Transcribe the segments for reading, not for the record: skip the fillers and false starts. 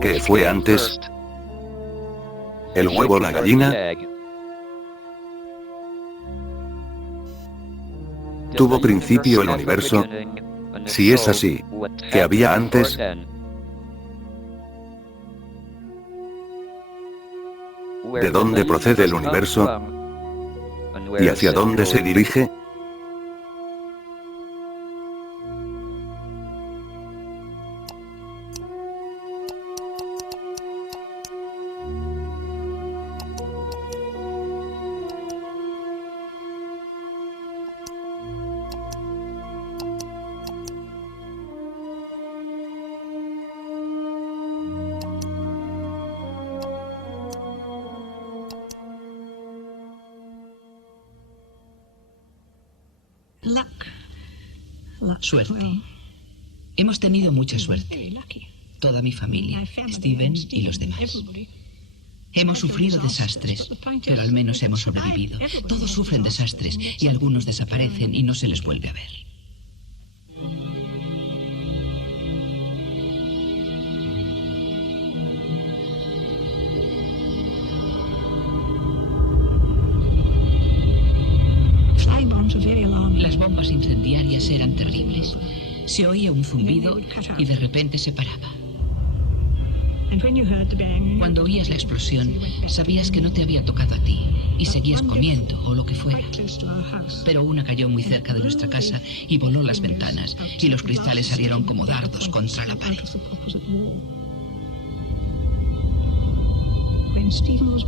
¿Qué fue antes? ¿El huevo o la gallina? ¿Tuvo principio el universo? Si es así, ¿qué había antes? ¿De dónde procede el universo? ¿Y hacia dónde se dirige? Suerte. Hemos tenido mucha suerte. Toda mi familia, Steven y los demás. Hemos sufrido desastres, pero al menos hemos sobrevivido. Todos sufren desastres y algunos desaparecen y no se les vuelve a ver. Las bombas incendiarias eran terribles. Se oía un zumbido y de repente se paraba. Cuando oías la explosión, sabías que no te había tocado a ti y seguías comiendo o lo que fuera. Pero una cayó muy cerca de nuestra casa y voló las ventanas y los cristales salieron como dardos contra la pared.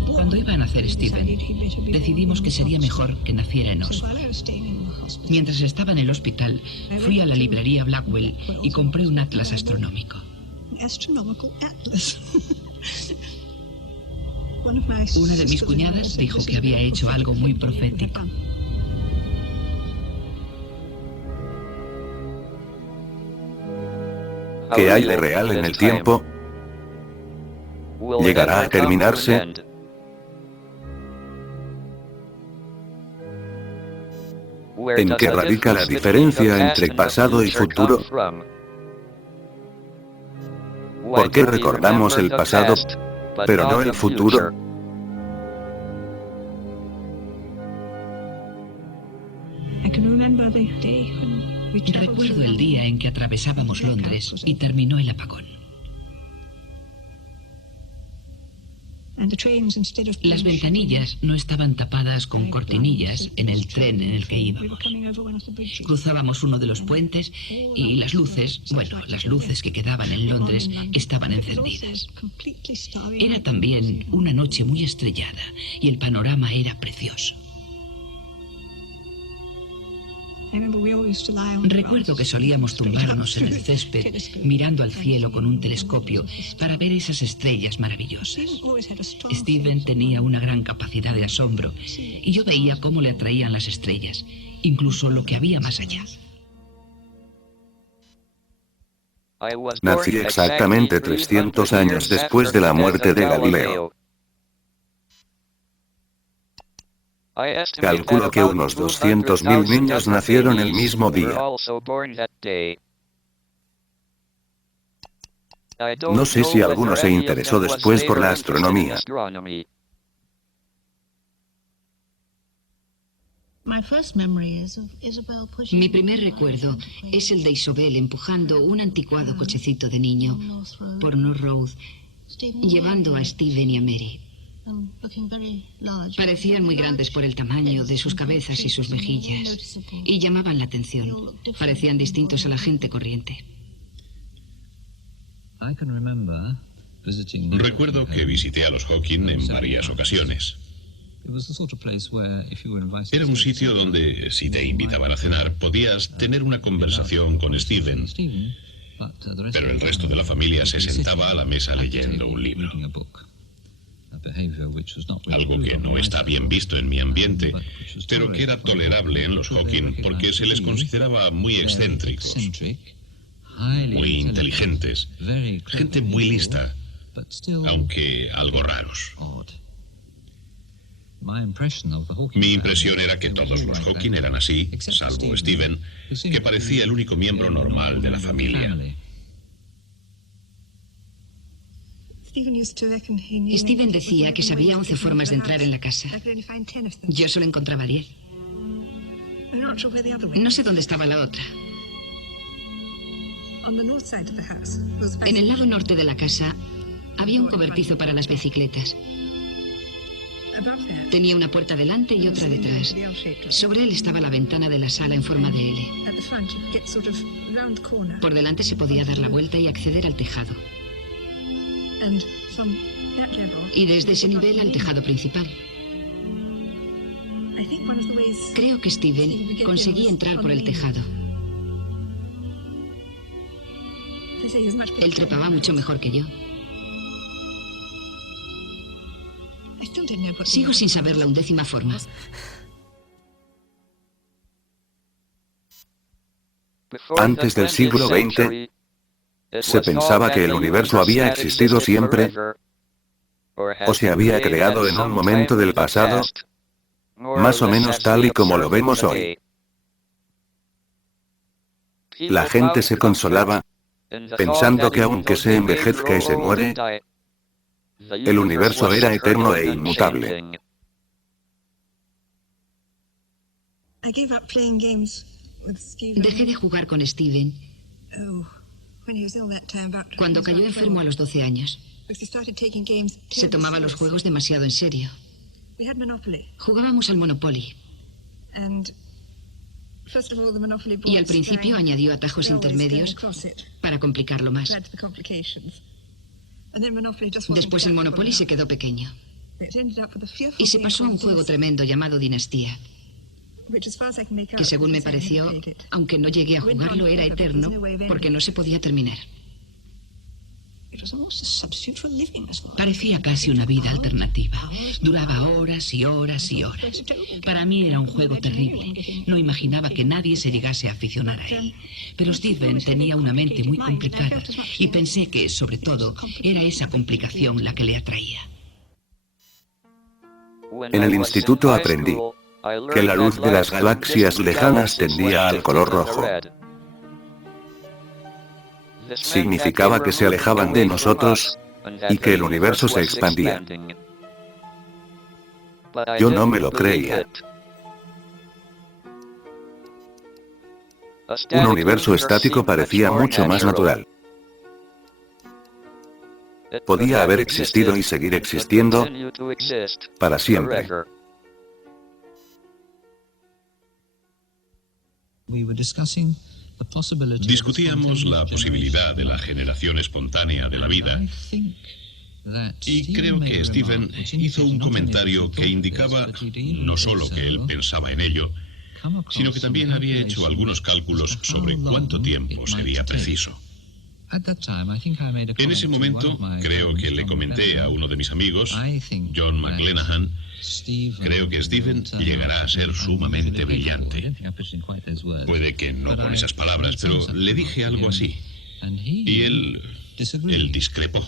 Cuando iba a nacer Steven, decidimos que sería mejor que naciera en Oxford. Mientras estaba en el hospital, fui a la librería Blackwell y compré un atlas astronómico. Una de mis cuñadas dijo que había hecho algo muy profético. ¿Qué hay de real en el tiempo? ¿Llegará a terminarse? ¿En qué radica la diferencia entre pasado y futuro? ¿Por qué recordamos el pasado, pero no el futuro? Recuerdo el día en que atravesábamos Londres y terminó el apagón. Las ventanillas no estaban tapadas con cortinillas en el tren en el que íbamos. Cruzábamos uno de los puentes y las luces, bueno, las luces que quedaban en Londres estaban encendidas. Era también una noche muy estrellada y el panorama era precioso. Recuerdo que solíamos tumbarnos en el césped mirando al cielo con un telescopio para ver esas estrellas maravillosas. Steven tenía una gran capacidad de asombro y yo veía cómo le atraían las estrellas, incluso lo que había más allá. Nací exactamente 300 años después de la muerte de Galileo. Calculo que unos 200.000 niños nacieron el mismo día. No sé si alguno se interesó después por la astronomía. Mi primer recuerdo es el de Isobel empujando un anticuado cochecito de niño por North Road, llevando a Steven y a Mary. Parecían muy grandes por el tamaño de sus cabezas y sus mejillas, y llamaban la atención. Parecían distintos a la gente corriente. Recuerdo que visité a los Hawking en varias ocasiones. Era un sitio donde, si te invitaban a cenar, podías tener una conversación con Steven, pero el resto de la familia se sentaba a la mesa leyendo un libro. Algo que no está bien visto en mi ambiente, pero que era tolerable en los Hawking porque se les consideraba muy excéntricos, muy inteligentes, gente muy lista, aunque algo raros. Mi impresión era que todos los Hawking eran así, salvo Steven, que parecía el único miembro normal de la familia. Steven decía que sabía 11 formas de entrar en la casa. Yo solo encontraba 10. No sé dónde estaba la otra. En el lado norte de la casa había un cobertizo para las bicicletas. Tenía una puerta delante y otra detrás. Sobre él estaba la ventana de la sala en forma de L. Por delante se podía dar la vuelta y acceder al tejado. Y desde ese nivel al tejado principal. Creo que Steven conseguía entrar por el tejado. Él trepaba mucho mejor que yo. Sigo sin saber la 11ª forma. Antes del siglo XX, se pensaba que el universo había existido siempre, o se había creado en un momento del pasado, más o menos tal y como lo vemos hoy. La gente se consolaba, pensando que aunque se envejezca y se muere, el universo era eterno e inmutable. Dejé de jugar con Steven cuando cayó enfermo a los 12 años. Se tomaba los juegos demasiado en serio. Jugábamos al Monopoly. Y al principio añadió atajos intermedios para complicarlo más. Después el Monopoly se quedó pequeño. Y se pasó a un juego tremendo llamado Dinastía, que según me pareció, aunque no llegué a jugarlo, era eterno porque no se podía terminar. Parecía casi una vida alternativa. Duraba horas y horas y horas. Para mí era un juego terrible. No imaginaba que nadie se llegase a aficionar a él. Pero Steven tenía una mente muy complicada y pensé que, sobre todo, era esa complicación la que le atraía. En el instituto aprendí que la luz de las galaxias lejanas tendía al color rojo. Significaba que se alejaban de nosotros y que el universo se expandía. Yo no me lo creía. Un universo estático parecía mucho más natural. Podía haber existido y seguir existiendo para siempre. Discutíamos la posibilidad de la generación espontánea de la vida y creo que Steven hizo un comentario que indicaba no solo que él pensaba en ello, sino que también había hecho algunos cálculos sobre cuánto tiempo sería preciso. En ese momento, creo que le comenté a uno de mis amigos, John McLenaghan, creo que Steven llegará a ser sumamente brillante. Puede que no con esas palabras, pero le dije algo así. Y él discrepó.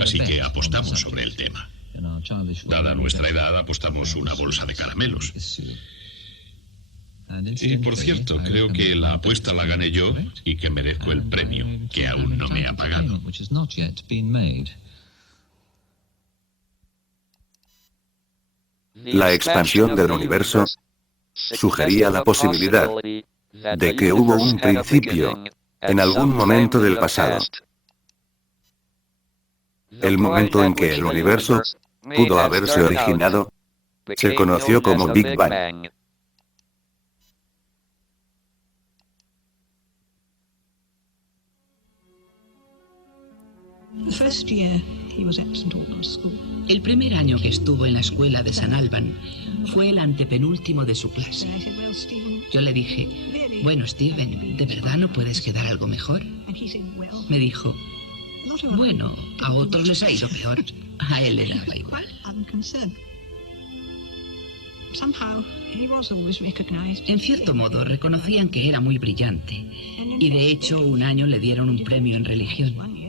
Así que apostamos sobre el tema. Dada nuestra edad, apostamos una bolsa de caramelos. Y por cierto, creo que la apuesta la gané yo y que merezco el premio, que aún no me ha pagado. La expansión del universo sugería la posibilidad de que hubo un principio en algún momento del pasado. El momento en que el universo pudo haberse originado se conoció como Big Bang. El primer año que estuvo en la escuela de St. Alban fue el antepenúltimo de su clase. Yo le dije, bueno, Steven, ¿de verdad no puedes quedar algo mejor? Me dijo, bueno, a otros les ha ido peor. A él le daba igual. En cierto modo, reconocían que era muy brillante. Y de hecho, un año le dieron un premio en religión.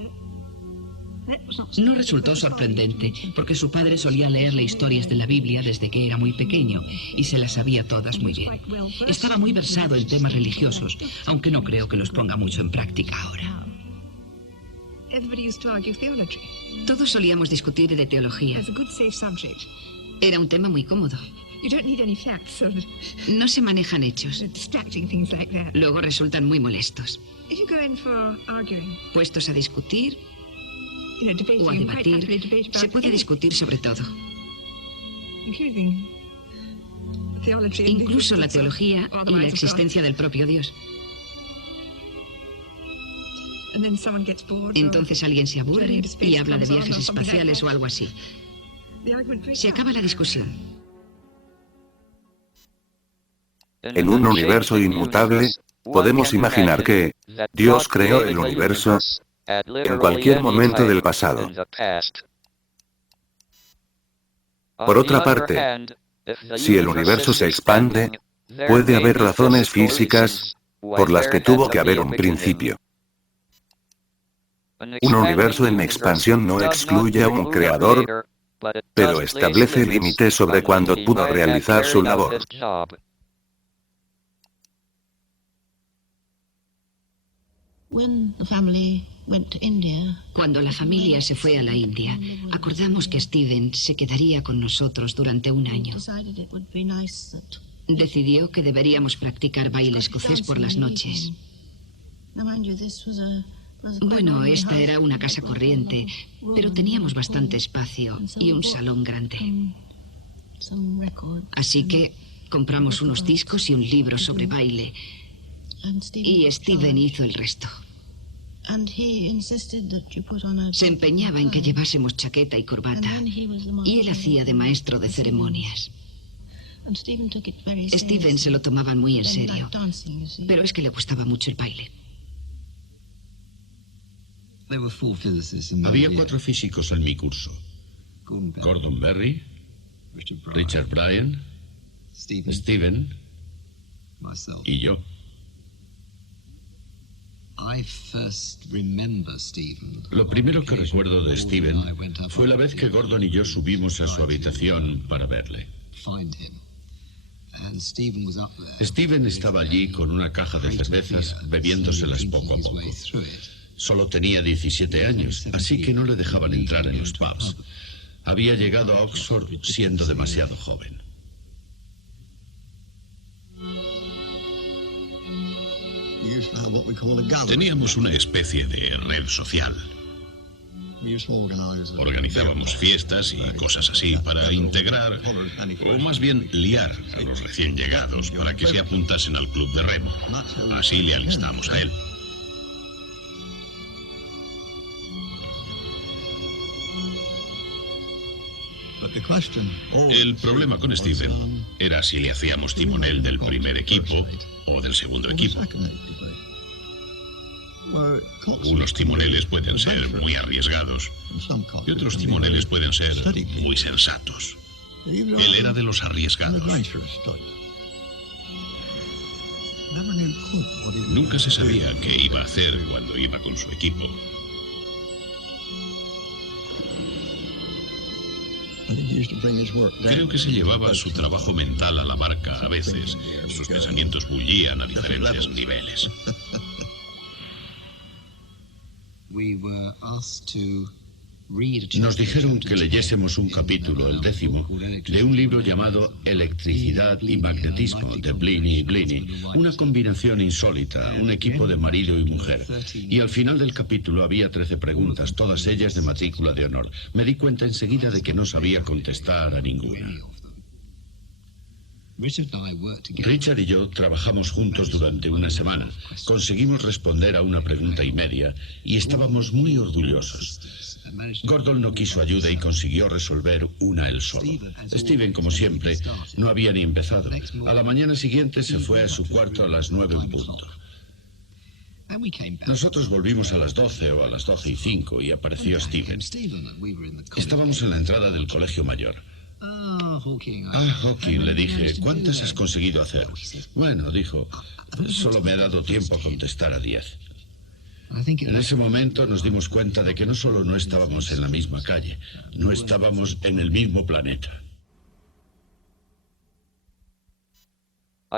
No resultó sorprendente, porque su padre solía leerle historias de la Biblia desde que era muy pequeño, y se las sabía todas muy bien. Estaba muy versado en temas religiosos, aunque no creo que los ponga mucho en práctica ahora. Todos solíamos discutir de teología. Era un tema muy cómodo. No se manejan hechos. Luego resultan muy molestos. Puestos a discutir o a debatir, se puede discutir sobre todo. Incluso la teología y la existencia del propio Dios. Entonces alguien se aburre y habla de viajes espaciales o algo así. Se acaba la discusión. En un universo inmutable, podemos imaginar que Dios creó el universo en cualquier momento del pasado. Por otra parte, si el universo se expande, puede haber razones físicas por las que tuvo que haber un principio. Un universo en expansión no excluye a un creador, pero establece límites sobre cuándo pudo realizar su labor. Cuando la familia se fue a la India, acordamos que Steven se quedaría con nosotros durante un año. Decidió que deberíamos practicar baile escocés por las noches. Bueno, esta era una casa corriente, pero teníamos bastante espacio y un salón grande. Así que compramos unos discos y un libro sobre baile, y Steven hizo el resto. Se empeñaba en que llevásemos chaqueta y corbata, y él hacía de maestro de ceremonias. Steven se lo tomaba muy en serio, pero es que le gustaba mucho el baile. Había 4 físicos en mi curso. Gordon Berry, Richard Bryan, Steven y yo. Lo primero que recuerdo de Steven fue la vez que Gordon y yo subimos a su habitación para verle. Steven estaba allí con una caja de cervezas, bebiéndoselas poco a poco. Solo tenía 17 años, así que no le dejaban entrar en los pubs. Había llegado a Oxford siendo demasiado joven. Teníamos una especie de red social. Organizábamos fiestas y cosas así para integrar, o más bien liar a los recién llegados para que se apuntasen al club de remo. Así le alistamos a él. El problema con Steven era si le hacíamos timonel del primer equipo o del segundo equipo. Unos timoneles pueden ser muy arriesgados y otros timoneles pueden ser muy sensatos. Él era de los arriesgados. Nunca se sabía qué iba a hacer cuando iba con su equipo. Creo que se llevaba su trabajo mental a la barca a veces. Sus pensamientos bullían a diferentes niveles. Nos dijeron que leyésemos un capítulo, el 10º, de un libro llamado Electricidad y Magnetismo, de Blinny y Blinny, una combinación insólita, un equipo de marido y mujer. Y al final del capítulo había 13 preguntas, todas ellas de matrícula de honor. Me di cuenta enseguida de que no sabía contestar a ninguna. Richard y yo trabajamos juntos durante una semana. Conseguimos responder a una pregunta y media y estábamos muy orgullosos. Gordon no quiso ayuda y consiguió resolver una él solo. Steven, como siempre, no había ni empezado. A la mañana siguiente se fue a su cuarto a las 9 en punto. Nosotros volvimos a las 12 o a las 12:05 y apareció Steven. Estábamos en la entrada del colegio mayor. Hawking, le dije, ¿cuántas has conseguido hacer? Bueno, dijo, solo me ha dado tiempo a contestar a 10. En ese momento nos dimos cuenta de que no solo no estábamos en la misma calle, no estábamos en el mismo planeta.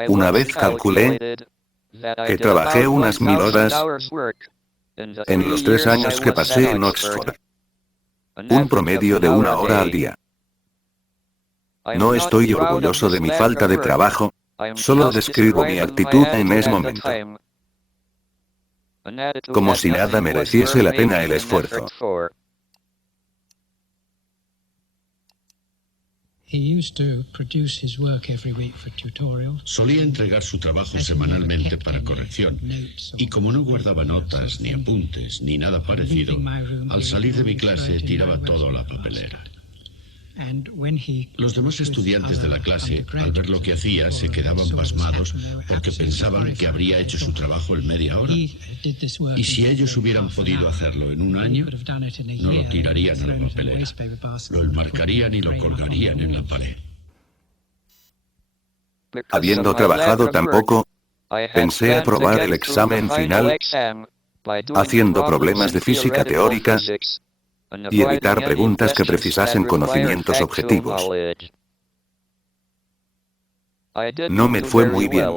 Una vez calculé que trabajé unas 1000 horas en los 3 años que pasé en Oxford. Un promedio de 1 hora al día. No estoy orgulloso de mi falta de trabajo, solo describo mi actitud en ese momento. Como si nada mereciese la pena el esfuerzo. Solía entregar su trabajo semanalmente para corrección, y como no guardaba notas, ni apuntes, ni nada parecido, al salir de mi clase tiraba todo a la papelera. Los demás estudiantes de la clase, al ver lo que hacía, se quedaban pasmados porque pensaban que habría hecho su trabajo en media hora. Y si ellos hubieran podido hacerlo en 1 año, no lo tirarían a la papelera, lo enmarcarían y lo colgarían en la pared. Habiendo trabajado tan poco, pensé aprobar el examen final haciendo problemas de física teórica y evitar preguntas que precisasen conocimientos objetivos. No me fue muy bien.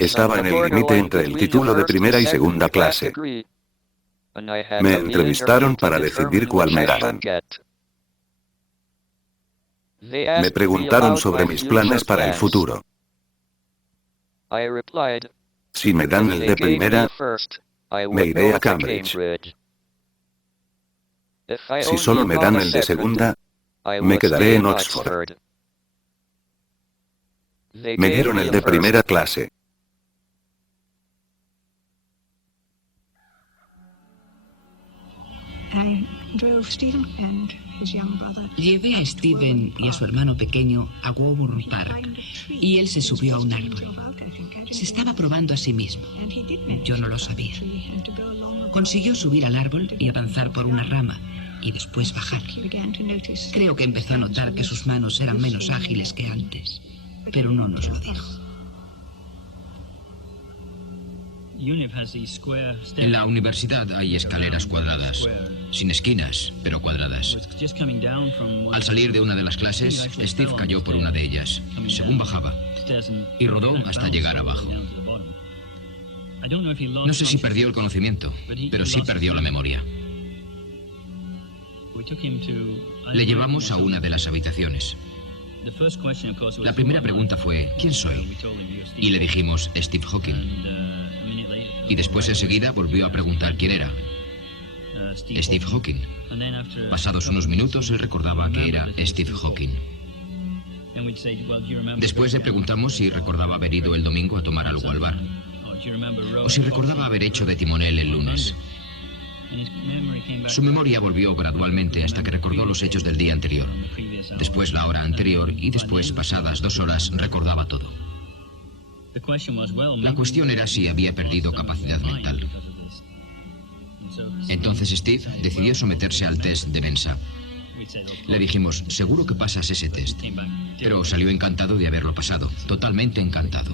Estaba en el límite entre el título de primera y segunda clase. Me entrevistaron para decidir cuál me daban. Me preguntaron sobre mis planes para el futuro. Si me dan el de primera, me iré a Cambridge. Si solo me dan el de segunda, me quedaré en Oxford. Me dieron el de primera clase. Llevé a Stephen y a su hermano pequeño a Woburn Park y él se subió a un árbol. Se estaba probando a sí mismo. Yo no lo sabía. Consiguió subir al árbol y avanzar por una rama y después bajar. Creo que empezó a notar que sus manos eran menos ágiles que antes, pero no nos lo dijo. En la universidad hay escaleras cuadradas, sin esquinas, pero cuadradas. Al salir de una de las clases, Steve cayó por una de ellas, según bajaba, y rodó hasta llegar abajo. No sé si perdió el conocimiento, pero sí perdió la memoria. Le llevamos a una de las habitaciones. La primera pregunta fue, ¿quién soy? Y le dijimos, Steve Hawking. Y después enseguida volvió a preguntar quién era. Steve Hawking. Pasados unos minutos él recordaba que era Steve Hawking. Después le preguntamos si recordaba haber ido el domingo a tomar algo al bar. O si recordaba haber hecho de timonel el lunes. Su memoria volvió gradualmente hasta que recordó los hechos del día anterior. Después la hora anterior y después, pasadas 2 horas, recordaba todo. La cuestión era si había perdido capacidad mental. Entonces Steve decidió someterse al test de Mensa. Le dijimos, seguro que pasas ese test. Pero salió encantado de haberlo pasado, totalmente encantado.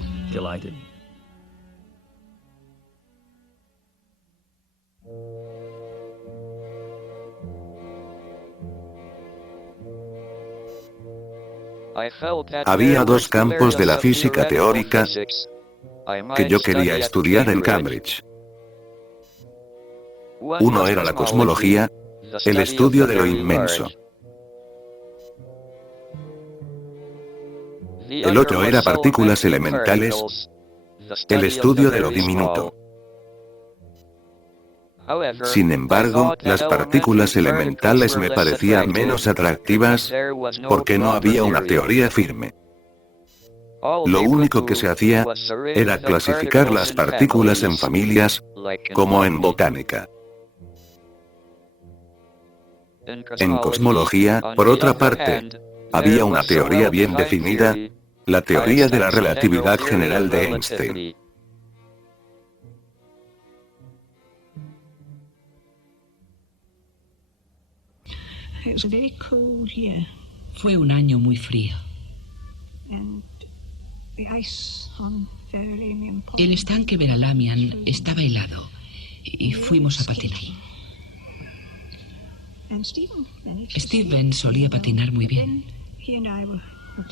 Había 2 campos de la física teórica que yo quería estudiar en Cambridge. Uno era la cosmología, el estudio de lo inmenso. El otro era partículas elementales, el estudio de lo diminuto. Sin embargo, las partículas elementales me parecían menos atractivas porque no había una teoría firme. Lo único que se hacía era clasificar las partículas en familias, como en botánica. En cosmología, por otra parte, había una teoría bien definida, la teoría de la relatividad general de Einstein. Fue un año muy frío. El estanque Veralamian estaba helado y fuimos a patinar. Steven solía patinar muy bien.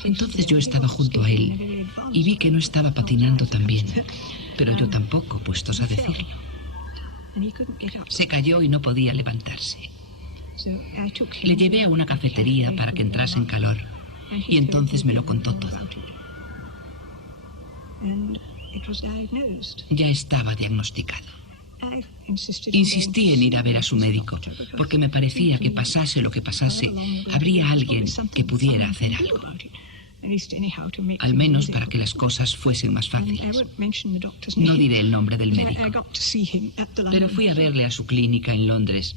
Entonces yo estaba junto a él y vi que no estaba patinando tan bien, pero yo tampoco, puestos a decirlo. Se cayó y no podía levantarse. Le llevé a una cafetería para que entrase en calor y entonces me lo contó todo. Ya estaba diagnosticado. Insistí en ir a ver a su médico, porque me parecía que pasase lo que pasase, habría alguien que pudiera hacer algo. Al menos para que las cosas fuesen más fáciles. No diré el nombre del médico. Pero fui a verle a su clínica en Londres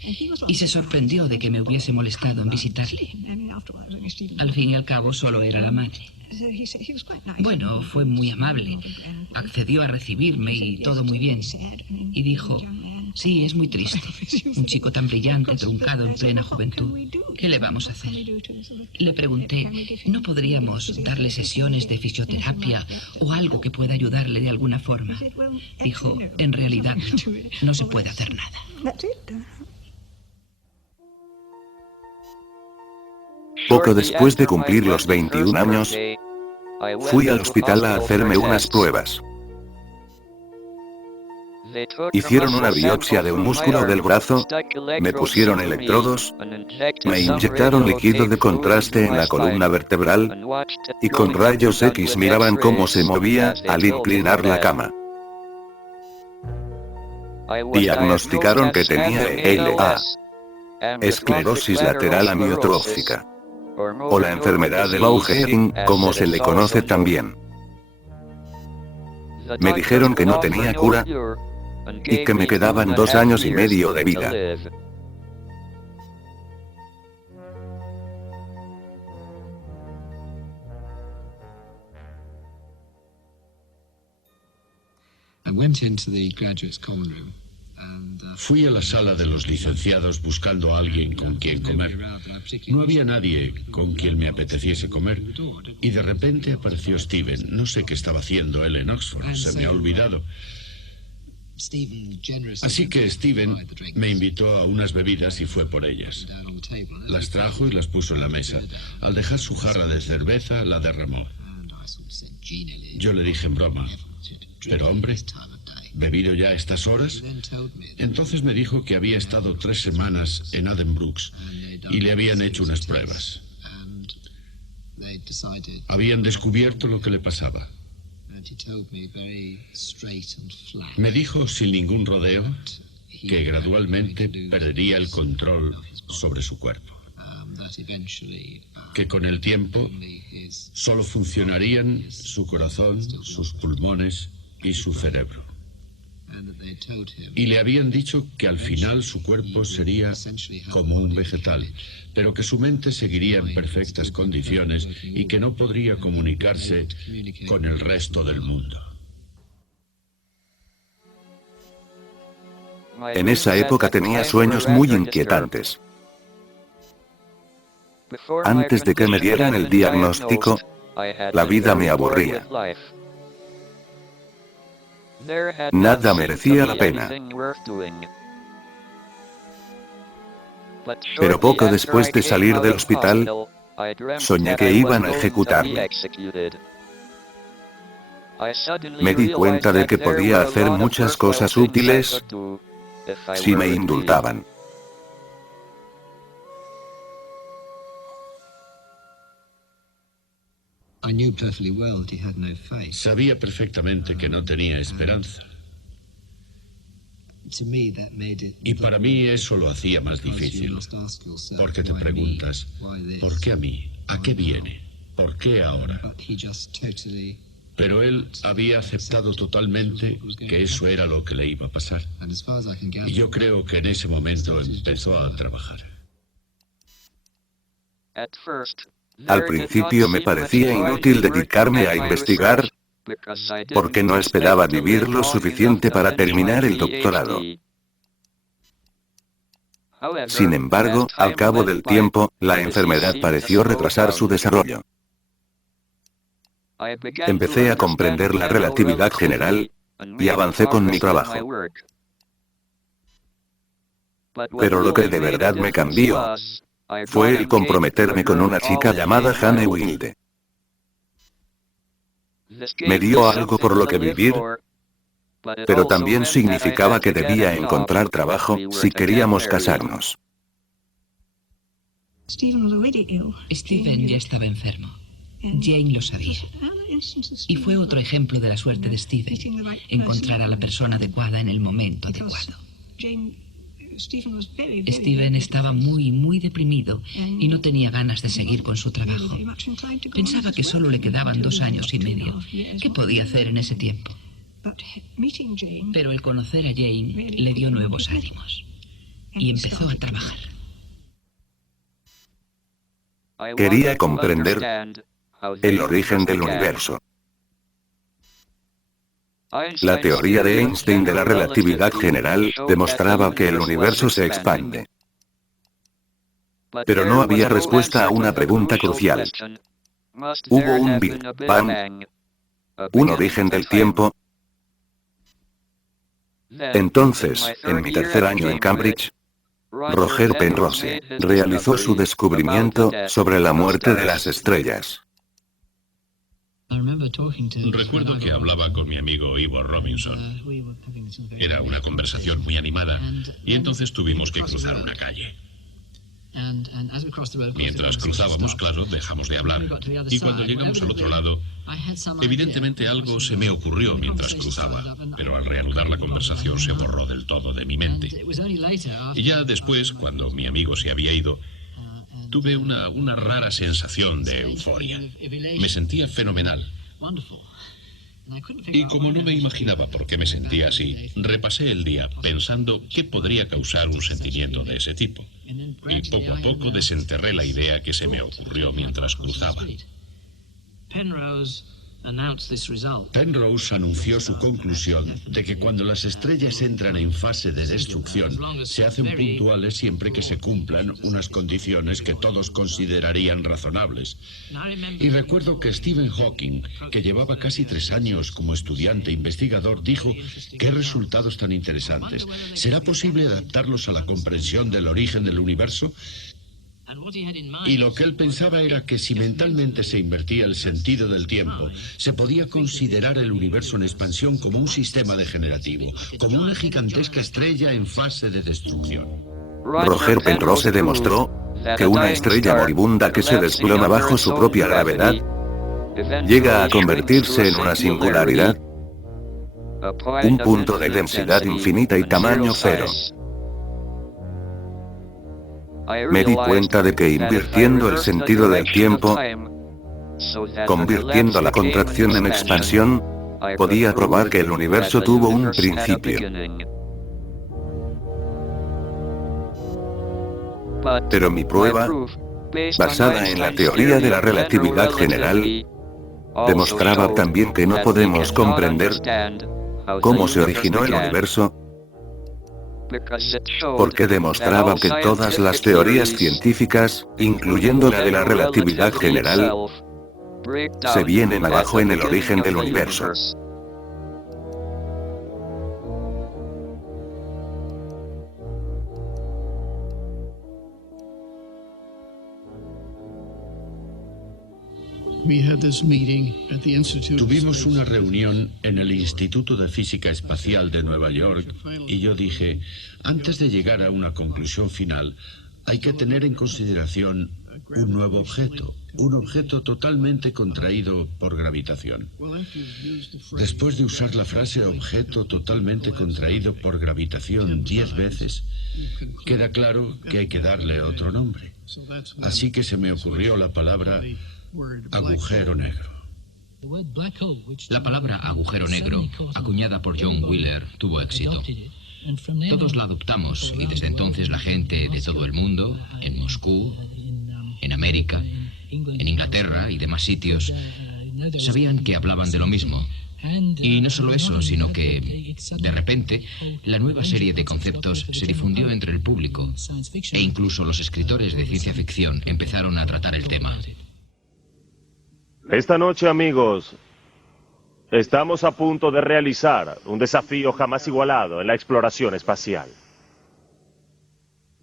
y se sorprendió de que me hubiese molestado en visitarle. Al fin y al cabo solo era la madre. Bueno, fue muy amable. Accedió a recibirme y todo muy bien. Y dijo, sí, es muy triste. Un chico tan brillante, truncado en plena juventud. ¿Qué le vamos a hacer? Le pregunté, ¿no podríamos darle sesiones de fisioterapia o algo que pueda ayudarle de alguna forma? Dijo, en realidad no se puede hacer nada. Poco después de cumplir los 21 años, fui al hospital a hacerme unas pruebas. Hicieron una biopsia de un músculo del brazo, me pusieron electrodos, me inyectaron líquido de contraste en la columna vertebral y con rayos X miraban cómo se movía al inclinar la cama. Diagnosticaron que tenía ELA, esclerosis lateral amiotrófica, o la enfermedad de Lou Gehrig, como se le conoce también. Me dijeron que no tenía cura y que me quedaban 2 años y medio de vida. Fui a la sala de los licenciados buscando a alguien con quien comer. No había nadie con quien me apeteciese comer. Y de repente apareció Steven. No sé qué estaba haciendo él en Oxford. Se me ha olvidado. Así que Steven me invitó a unas bebidas y fue por ellas. Las trajo y las puso en la mesa. Al dejar su jarra de cerveza, la derramó. Yo le dije en broma, pero hombre, ¿bebido ya a estas horas? Entonces me dijo que había estado 3 semanas en Addenbrooke's y le habían hecho unas pruebas. Habían descubierto lo que le pasaba. Me dijo sin ningún rodeo que gradualmente perdería el control sobre su cuerpo. Que con el tiempo solo funcionarían su corazón, sus pulmones y su cerebro. Y le habían dicho que al final su cuerpo sería como un vegetal, pero que su mente seguiría en perfectas condiciones y que no podría comunicarse con el resto del mundo. En esa época tenía sueños muy inquietantes. Antes de que me dieran el diagnóstico, la vida me aburría. Nada merecía la pena. Pero poco después de salir del hospital, soñé que iban a ejecutarme. Me di cuenta de que podía hacer muchas cosas útiles si me indultaban. Sabía perfectamente que no tenía esperanza. Y para mí eso lo hacía más difícil. Porque te preguntas, ¿por qué a mí? ¿A qué viene? ¿Por qué ahora? Pero él había aceptado totalmente que eso era lo que le iba a pasar. Y yo creo que en ese momento empezó a trabajar. Al principio me parecía inútil dedicarme a investigar, porque no esperaba vivir lo suficiente para terminar el doctorado. Sin embargo, al cabo del tiempo, la enfermedad pareció retrasar su desarrollo. Empecé a comprender la relatividad general y avancé con mi trabajo. Pero lo que de verdad me cambió fue el comprometerme con una chica llamada Jane Wilde. Me dio algo por lo que vivir Pero también significaba que debía encontrar trabajo si queríamos casarnos. Steven ya estaba enfermo. Jane lo sabía. Y fue otro ejemplo de la suerte de Steven, encontrar a la persona adecuada en el momento adecuado. Steven estaba muy deprimido y no tenía ganas de seguir con su trabajo. Pensaba que solo le quedaban 2 años y medio. ¿Qué podía hacer en ese tiempo? Pero el conocer a Jane le dio nuevos ánimos y empezó a trabajar. Quería comprender el origen del universo. La teoría de Einstein de la relatividad general demostraba que el universo se expande. Pero no había respuesta a una pregunta crucial. ¿Hubo un Big Bang? ¿Un origen del tiempo? Entonces, en mi tercer año en Cambridge, Roger Penrose realizó su descubrimiento sobre la muerte de las estrellas. Recuerdo que hablaba con mi amigo Ivo Robinson. Era una conversación muy animada y entonces tuvimos que cruzar una calle. Mientras cruzábamos, claro, dejamos de hablar. Y cuando llegamos al otro lado, evidentemente algo se me ocurrió mientras cruzaba, pero al reanudar la conversación se borró del todo de mi mente. Y ya después, cuando mi amigo se había ido, tuve una rara sensación de euforia. Me sentía fenomenal. Y como no me imaginaba por qué me sentía así, repasé el día pensando qué podría causar un sentimiento de ese tipo. Y poco a poco desenterré la idea que se me ocurrió mientras cruzaba. Penrose anunció su conclusión de que cuando las estrellas entran en fase de destrucción, se hacen puntuales siempre que se cumplan unas condiciones que todos considerarían razonables. Y recuerdo que Stephen Hawking, que llevaba casi 3 años como estudiante investigador, dijo: «¿Qué resultados tan interesantes? ¿Será posible adaptarlos a la comprensión del origen del universo?». Y lo que él pensaba era que si mentalmente se invertía el sentido del tiempo, se podía considerar el universo en expansión como un sistema degenerativo, como una gigantesca estrella en fase de destrucción. Roger Penrose demostró que una estrella moribunda que se desploma bajo su propia gravedad llega a convertirse en una singularidad, un punto de densidad infinita y tamaño cero. Me di cuenta de que invirtiendo el sentido del tiempo, convirtiendo la contracción en expansión, podía probar que el universo tuvo un principio. Pero mi prueba, basada en la teoría de la relatividad general, demostraba también que no podemos comprender cómo se originó el universo, porque demostraba que todas las teorías científicas, incluyendo la de la relatividad general, se vienen abajo en el origen del universo. Tuvimos una reunión en el Instituto de Física Espacial de Nueva York y yo dije: antes de llegar a una conclusión final, hay que tener en consideración un nuevo objeto, un objeto totalmente contraído por gravitación. Después de usar la frase objeto totalmente contraído por gravitación 10 veces, queda claro que hay que darle otro nombre. Así que se me ocurrió la palabra agujero negro. La palabra agujero negro, acuñada por John Wheeler, tuvo éxito. Todos la adoptamos y desde entonces la gente de todo el mundo, en Moscú, en América, en Inglaterra y demás sitios, sabían que hablaban de lo mismo. Y no solo eso, sino que, de repente, la nueva serie de conceptos se difundió entre el público e incluso los escritores de ciencia ficción empezaron a tratar el tema. Esta noche, amigos, estamos a punto de realizar un desafío jamás igualado en la exploración espacial.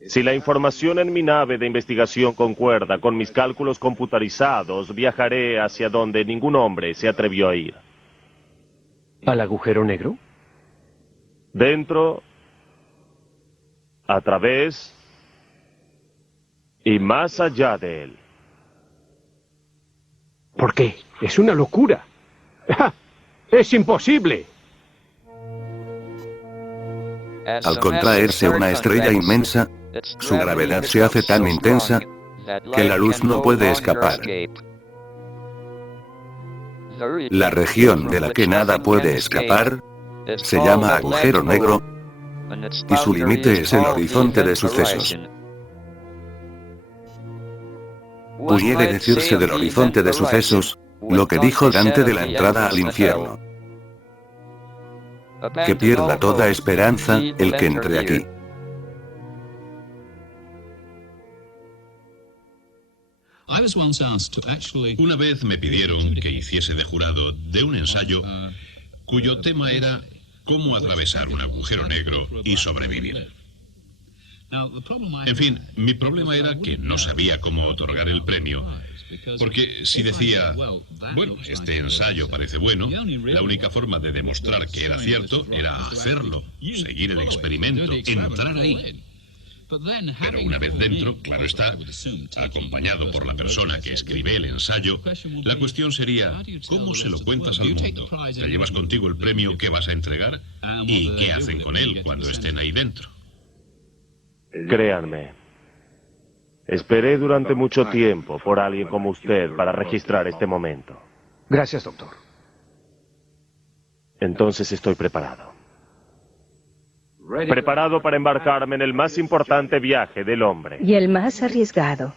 Si la información en mi nave de investigación concuerda con mis cálculos computarizados, viajaré hacia donde ningún hombre se atrevió a ir. ¿Al agujero negro? dentro, a través y más allá de él. ¿Por qué? Es una locura. ¡Es imposible! Al contraerse una estrella inmensa, su gravedad se hace tan intensa que la luz no puede escapar. La región de la que nada puede escapar se llama agujero negro y su límite es el horizonte de sucesos. Pudiera decirse del horizonte de sucesos lo que dijo Dante de la entrada al infierno: que pierda toda esperanza el que entre aquí. Una vez me pidieron que hiciese de jurado de un ensayo cuyo tema era cómo atravesar un agujero negro y sobrevivir. En fin, mi problema era que no sabía cómo otorgar el premio, porque si decía, bueno, este ensayo parece bueno, la única forma de demostrar que era cierto era hacerlo, seguir el experimento, entrar ahí. Pero una vez dentro, claro está, acompañado por la persona que escribe el ensayo, la cuestión sería, ¿cómo se lo cuentas al mundo? ¿Te llevas contigo el premio que vas a entregar? ¿Y qué hacen con él cuando estén ahí dentro? Créanme, esperé durante mucho tiempo por alguien como usted para registrar este momento. Gracias, doctor. Entonces estoy preparado. Preparado para embarcarme en el más importante viaje del hombre. Y el más arriesgado.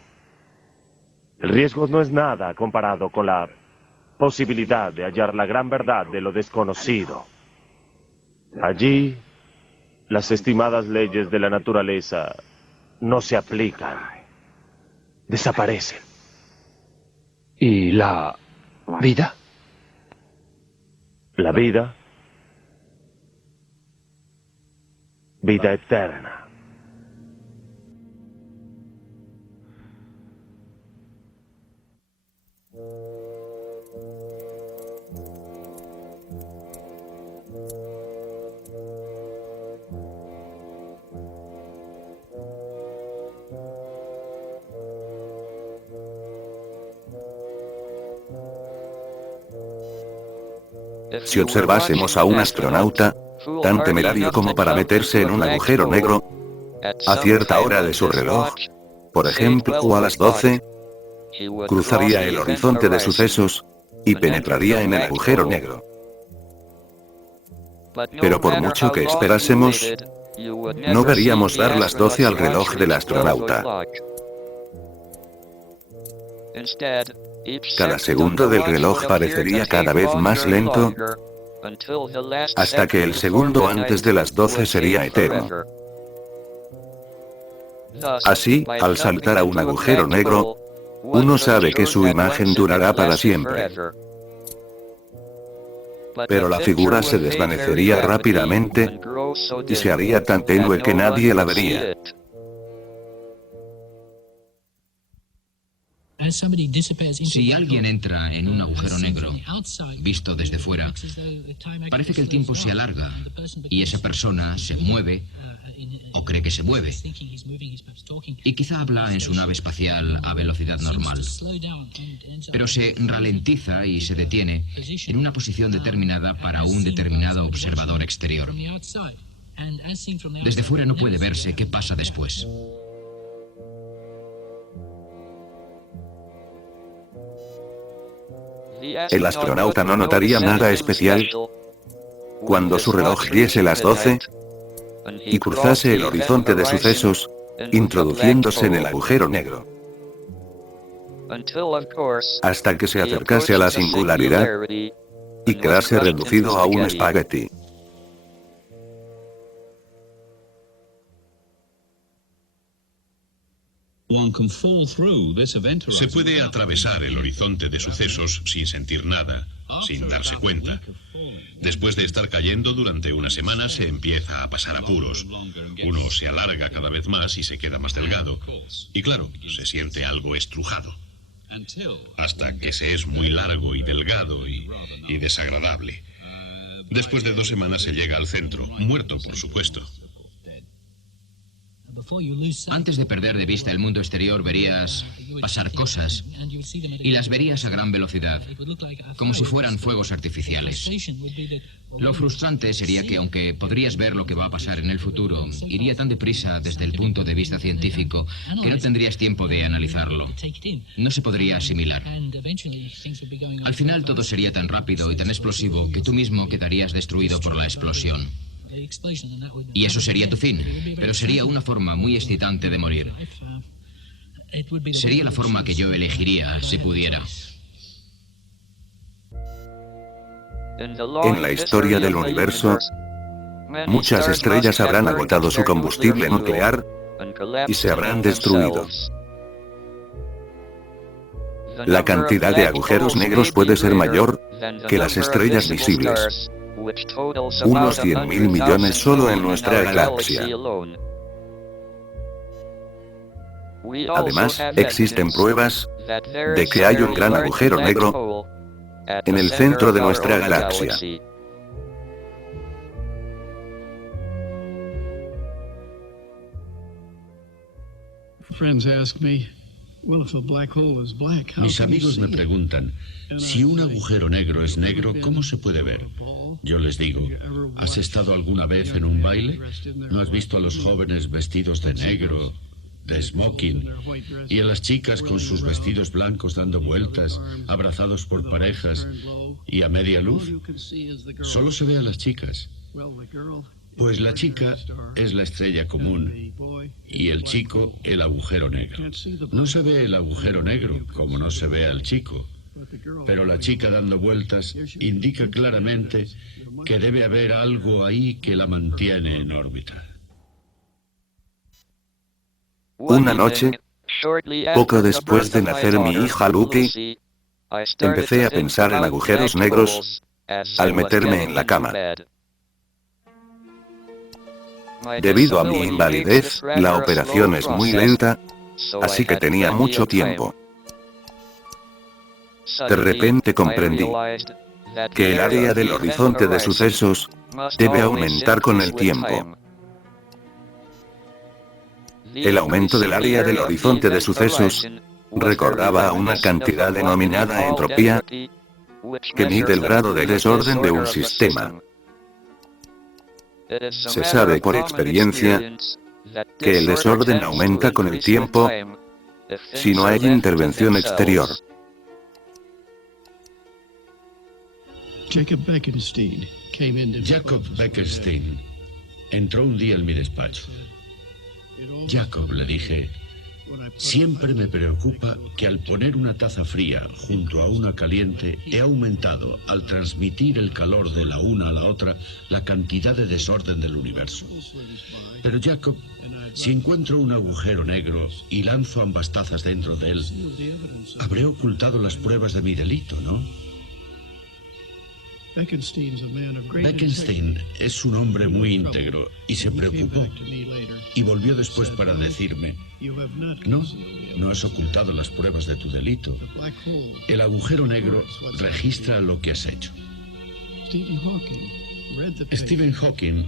El riesgo no es nada comparado con la posibilidad de hallar la gran verdad de lo desconocido. Allí, las estimadas leyes de la naturaleza no se aplican. Desaparecen. ¿Y la vida? La vida. Vida eterna. Si observásemos a un astronauta, tan temerario como para meterse en un agujero negro, a cierta hora de su reloj, por ejemplo, a las 12, cruzaría el horizonte de sucesos y penetraría en el agujero negro. Pero por mucho que esperásemos, no veríamos dar las 12 al reloj del astronauta. Cada segundo del reloj parecería cada vez más lento, hasta que el segundo antes de las 12 sería eterno. Así, al saltar a un agujero negro, uno sabe que su imagen durará para siempre. Pero la figura se desvanecería rápidamente y se haría tan tenue que nadie la vería. Si alguien entra en un agujero negro, visto desde fuera, parece que el tiempo se alarga y esa persona se mueve o cree que se mueve. Y quizá habla en su nave espacial a velocidad normal. Pero se ralentiza y se detiene en una posición determinada para un determinado observador exterior. Desde fuera no puede verse qué pasa después. El astronauta no notaría nada especial cuando su reloj diese las 12 y cruzase el horizonte de sucesos, introduciéndose en el agujero negro. Hasta que se acercase a la singularidad y quedase reducido a un espagueti. Se puede atravesar el horizonte de sucesos sin sentir nada, sin darse cuenta. Después de estar cayendo durante una semana se empieza a pasar apuros. Uno se alarga cada vez más y se queda más delgado. Y claro, se siente algo estrujado. Hasta que se es muy largo y delgado y desagradable. Después de 2 semanas se llega al centro, muerto, por supuesto. Antes de perder de vista el mundo exterior, verías pasar cosas y las verías a gran velocidad, como si fueran fuegos artificiales. Lo frustrante sería que, aunque podrías ver lo que va a pasar en el futuro, iría tan deprisa desde el punto de vista científico que no tendrías tiempo de analizarlo. No se podría asimilar. Al final todo sería tan rápido y tan explosivo que tú mismo quedarías destruido por la explosión. Y eso sería tu fin, pero sería una forma muy excitante de morir. Sería la forma que yo elegiría si pudiera. En la historia del universo, muchas estrellas habrán agotado su combustible nuclear y se habrán destruido. La cantidad de agujeros negros puede ser mayor que las estrellas visibles. Unos 100.000 millones solo en nuestra galaxia. Además, existen pruebas de que hay un gran agujero negro en el centro de nuestra galaxia. Mis amigos me preguntan, si un agujero negro es negro, ¿cómo se puede ver? Yo les digo, ¿has estado alguna vez en un baile? ¿No has visto a los jóvenes vestidos de negro, de smoking, y a las chicas con sus vestidos blancos dando vueltas, abrazados por parejas y a media luz? Solo se ve a las chicas. Pues la chica es la estrella común y el chico el agujero negro. No se ve el agujero negro como no se ve al chico, pero la chica dando vueltas indica claramente que debe haber algo ahí que la mantiene en órbita. Una noche, poco después de nacer mi hija Lucy, empecé a pensar en agujeros negros al meterme en la cama. Debido a mi invalidez, la operación es muy lenta, así que tenía mucho tiempo. De repente comprendí que el área del horizonte de sucesos debe aumentar con el tiempo. El aumento del área del horizonte de sucesos recordaba a una cantidad denominada entropía que mide el grado de desorden de un sistema. Se sabe por experiencia que el desorden aumenta con el tiempo si no hay intervención exterior. Jacob Bekenstein entró un día en mi despacho. Jacob, le dije, siempre me preocupa que al poner una taza fría junto a una caliente he aumentado, al transmitir el calor de la una a la otra, la cantidad de desorden del universo. Pero Jacob, si encuentro un agujero negro y lanzo ambas tazas dentro de él, habré ocultado las pruebas de mi delito, ¿no? Bekenstein es un hombre muy íntegro y se preocupó. Y volvió después para decirme, no has ocultado las pruebas de tu delito. El agujero negro registra lo que has hecho. Stephen Hawking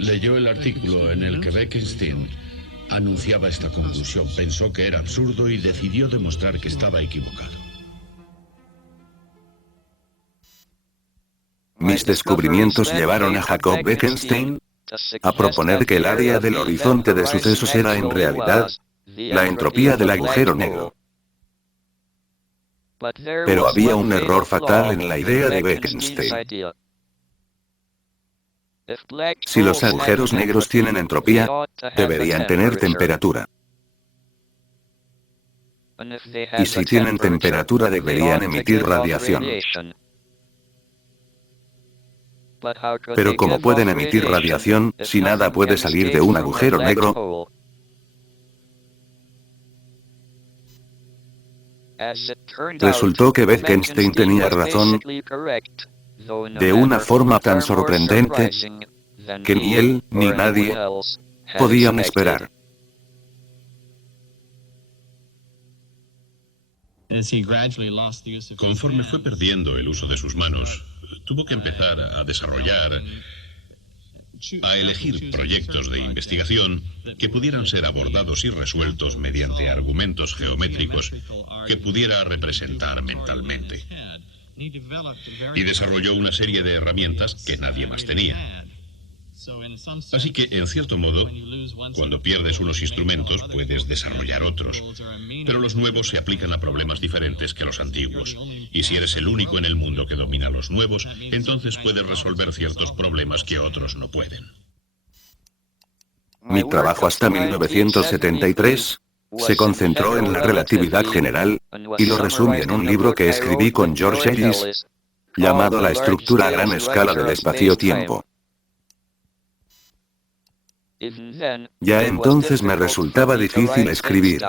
leyó el artículo en el que Bekenstein anunciaba esta conclusión. Pensó que era absurdo y decidió demostrar que estaba equivocado. Mis descubrimientos llevaron a Jacob Bekenstein a proponer que el área del horizonte de sucesos era en realidad la entropía del agujero negro. Pero había un error fatal en la idea de Bekenstein. Si los agujeros negros tienen entropía, deberían tener temperatura. Y si tienen temperatura, deberían emitir radiación. Pero ¿cómo pueden emitir radiación si nada puede salir de un agujero negro? Resultó que Bekenstein tenía razón de una forma tan sorprendente que ni él ni nadie podían esperar. Conforme fue perdiendo el uso de sus manos, tuvo que empezar a desarrollar, a elegir proyectos de investigación que pudieran ser abordados y resueltos mediante argumentos geométricos que pudiera representar mentalmente. Y desarrolló una serie de herramientas que nadie más tenía. Así que, en cierto modo, cuando pierdes unos instrumentos, puedes desarrollar otros. Pero los nuevos se aplican a problemas diferentes que los antiguos. Y si eres el único en el mundo que domina los nuevos, entonces puedes resolver ciertos problemas que otros no pueden. Mi trabajo hasta 1973 se concentró en la relatividad general, y lo resumí en un libro que escribí con George Ellis, llamado La estructura a gran escala del espacio-tiempo. Ya entonces me resultaba difícil escribir.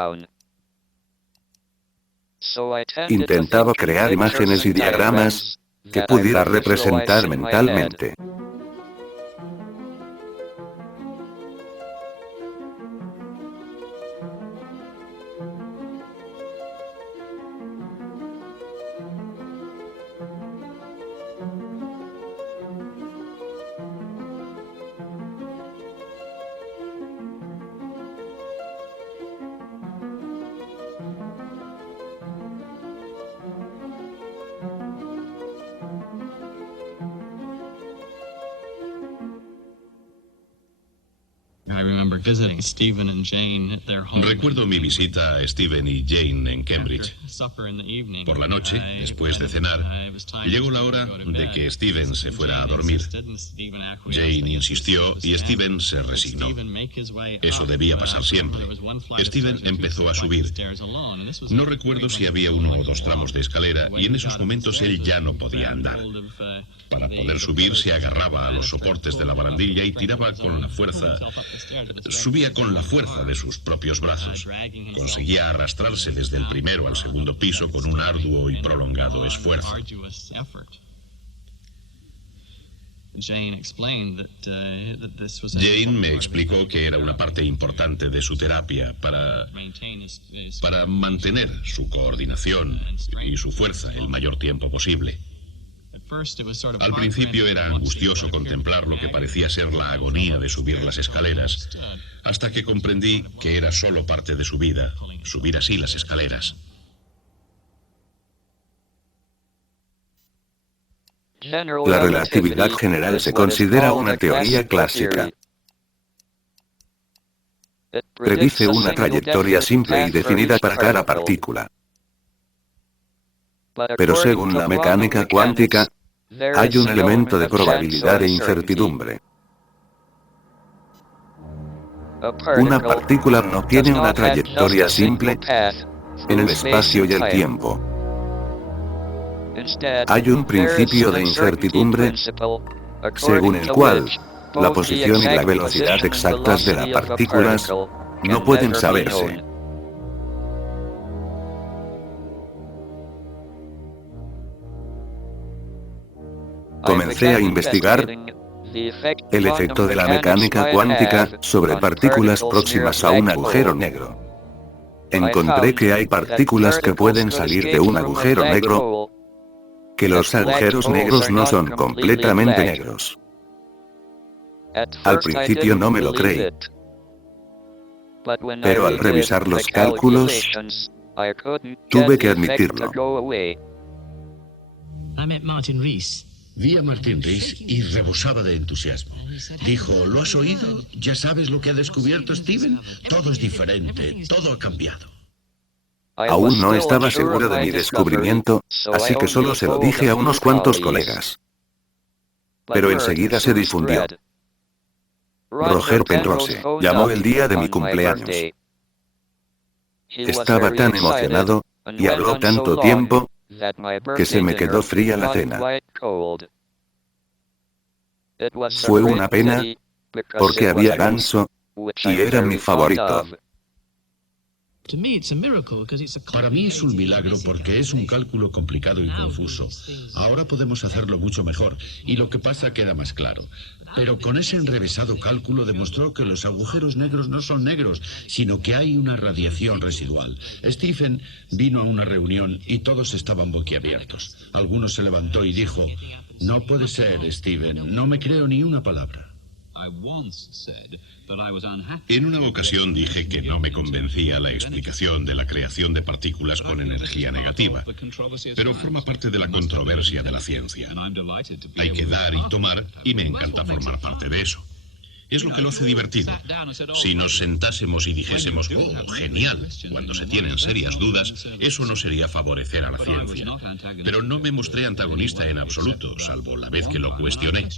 Intentaba crear imágenes y diagramas que pudiera representar mentalmente. Recuerdo mi visita a Stephen y Jane en Cambridge. Por la noche, después de cenar, llegó la hora de que Stephen se fuera a dormir. Jane insistió y Stephen se resignó. Eso debía pasar siempre. Stephen empezó a subir. No recuerdo si había uno o dos tramos de escalera y en esos momentos él ya no podía andar. Para poder subir se agarraba a los soportes de la barandilla y tiraba con la fuerza. Subía con la fuerza de sus propios brazos. Conseguía arrastrarse desde el primero al segundo piso con un arduo y prolongado esfuerzo. Jane me explicó que era una parte importante de su terapia para mantener su coordinación y su fuerza el mayor tiempo posible. Al principio era angustioso contemplar lo que parecía ser la agonía de subir las escaleras, hasta que comprendí que era solo parte de su vida, subir así las escaleras. La relatividad general se considera una teoría clásica. Predice una trayectoria simple y definida para cada partícula. Pero según la mecánica cuántica, hay un elemento de probabilidad e incertidumbre. Una partícula no tiene una trayectoria simple en el espacio y el tiempo. Hay un principio de incertidumbre según el cual la posición y la velocidad exactas de las partículas no pueden saberse. Comencé a investigar el efecto de la mecánica cuántica sobre partículas próximas a un agujero negro. Encontré que hay partículas que pueden salir de un agujero negro, que los agujeros negros no son completamente negros. Al principio no me lo creí, pero al revisar los cálculos, tuve que admitirlo. Vi a Martin Rees y rebosaba de entusiasmo. Dijo, ¿lo has oído? ¿Ya sabes lo que ha descubierto Stephen? Todo es diferente, todo ha cambiado. Aún no estaba seguro de mi descubrimiento, así que solo se lo dije a unos cuantos colegas. Pero enseguida se difundió. Roger Penrose llamó el día de mi cumpleaños. Estaba tan emocionado, y habló tanto tiempo, que se me quedó fría la cena. Fue una pena, porque había ganso, y era mi favorito. Para mí es un milagro porque es un cálculo complicado y confuso. Ahora podemos hacerlo mucho mejor y lo que pasa queda más claro. Pero con ese enrevesado cálculo demostró que los agujeros negros no son negros, sino que hay una radiación residual. Stephen vino a una reunión y todos estaban boquiabiertos. Alguno se levantó y dijo: "No puede ser, Stephen, no me creo ni una palabra". En una ocasión dije que no me convencía la explicación de la creación de partículas con energía negativa, pero forma parte de la controversia de la ciencia. Hay que dar y tomar, y me encanta formar parte de eso. Es lo que lo hace divertido. Si nos sentásemos y dijésemos, "Oh, genial", cuando se tienen serias dudas, eso no sería favorecer a la ciencia. Pero no me mostré antagonista en absoluto, salvo la vez que lo cuestioné.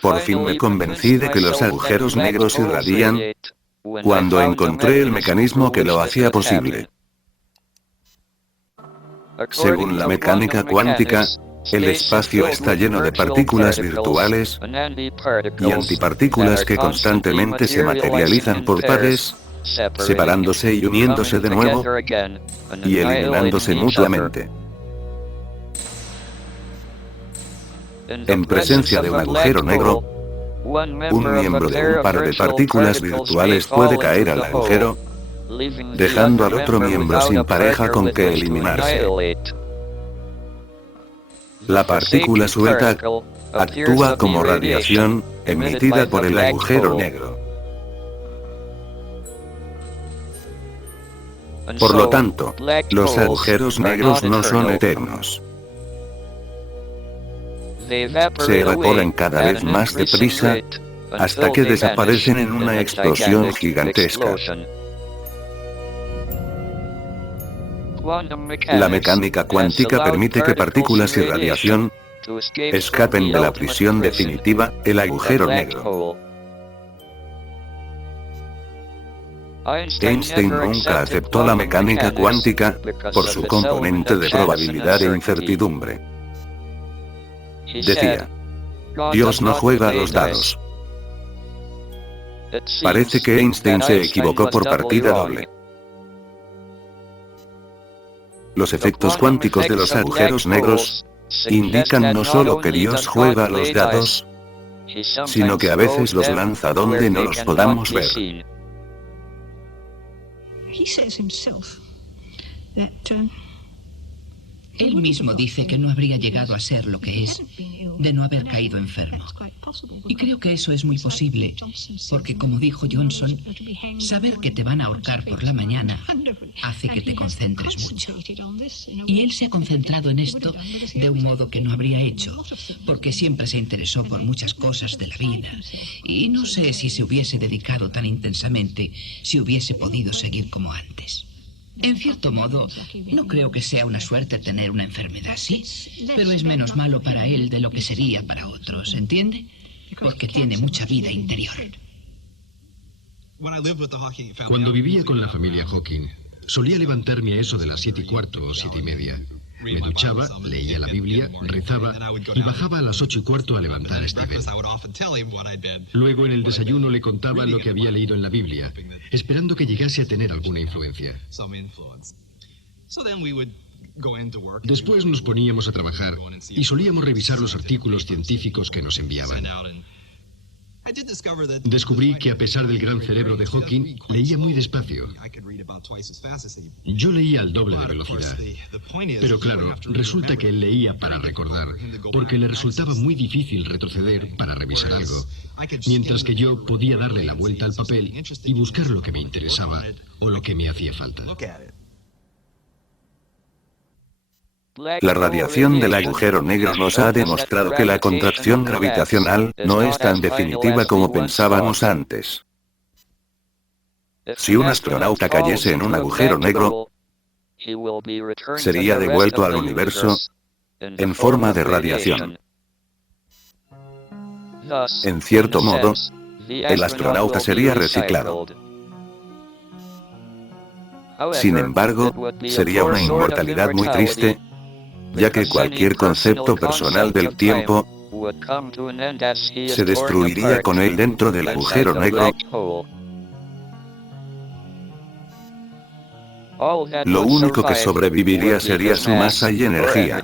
Por fin me convencí de que los agujeros negros irradian cuando encontré el mecanismo que lo hacía posible. Según la mecánica cuántica, el espacio está lleno de partículas virtuales y antipartículas que constantemente se materializan por pares, separándose y uniéndose de nuevo y eliminándose mutuamente. En presencia de un agujero negro, un miembro de un par de partículas virtuales puede caer al agujero, dejando al otro miembro sin pareja con que eliminarse. La partícula suelta actúa como radiación emitida por el agujero negro. Por lo tanto, los agujeros negros no son eternos. Se evaporan cada vez más deprisa hasta que desaparecen en una explosión gigantesca. La mecánica cuántica permite que partículas y radiación escapen de la prisión definitiva, el agujero negro. Einstein nunca aceptó la mecánica cuántica por su componente de probabilidad e incertidumbre. Decía: "Dios no juega a los dados". Parece que Einstein se equivocó por partida doble. Los efectos cuánticos de los agujeros negros indican no solo que Dios juega a los dados, sino que a veces los lanza donde no los podamos ver. Él mismo dice que no habría llegado a ser lo que es de no haber caído enfermo. Y creo que eso es muy posible, porque como dijo Johnson, saber que te van a ahorcar por la mañana hace que te concentres mucho. Y él se ha concentrado en esto de un modo que no habría hecho, porque siempre se interesó por muchas cosas de la vida. Y no sé si se hubiese dedicado tan intensamente si hubiese podido seguir como antes. En cierto modo, no creo que sea una suerte tener una enfermedad así, pero es menos malo para él de lo que sería para otros, ¿entiende? Porque tiene mucha vida interior. Cuando vivía con la familia Hawking, solía levantarme a eso de las 7:15 o 7:30. Me duchaba, leía la Biblia, rezaba y bajaba a las 8:15 a levantar a Steven. Luego en el desayuno le contaba lo que había leído en la Biblia, esperando que llegase a tener alguna influencia. Después nos poníamos a trabajar y solíamos revisar los artículos científicos que nos enviaban. Descubrí que a pesar del gran cerebro de Hawking, leía muy despacio. Yo leía al doble de velocidad. Pero claro, resulta que él leía para recordar, porque le resultaba muy difícil retroceder para revisar algo, mientras que yo podía darle la vuelta al papel y buscar lo que me interesaba o lo que me hacía falta. La radiación del agujero negro nos ha demostrado que la contracción gravitacional no es tan definitiva como pensábamos antes. Si un astronauta cayese en un agujero negro, sería devuelto al universo en forma de radiación. En cierto modo, el astronauta sería reciclado. Sin embargo, sería una inmortalidad muy triste, ya que cualquier concepto personal del tiempo se destruiría con él dentro del agujero negro, Lo único que sobreviviría sería su masa y energía.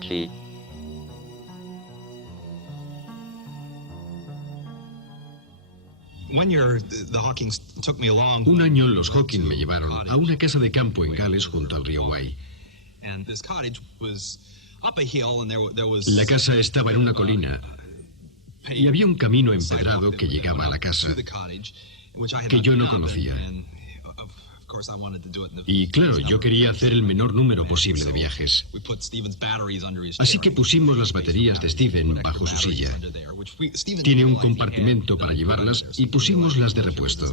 Un año los Hawking me llevaron a una casa de campo en Gales junto al río Wye. La casa estaba en una colina y había un camino empedrado que llegaba a la casa que yo no conocía. Y claro, yo quería hacer el menor número posible de viajes. Así que pusimos las baterías de Steven bajo su silla. Tiene un compartimento para llevarlas y pusimos las de repuesto.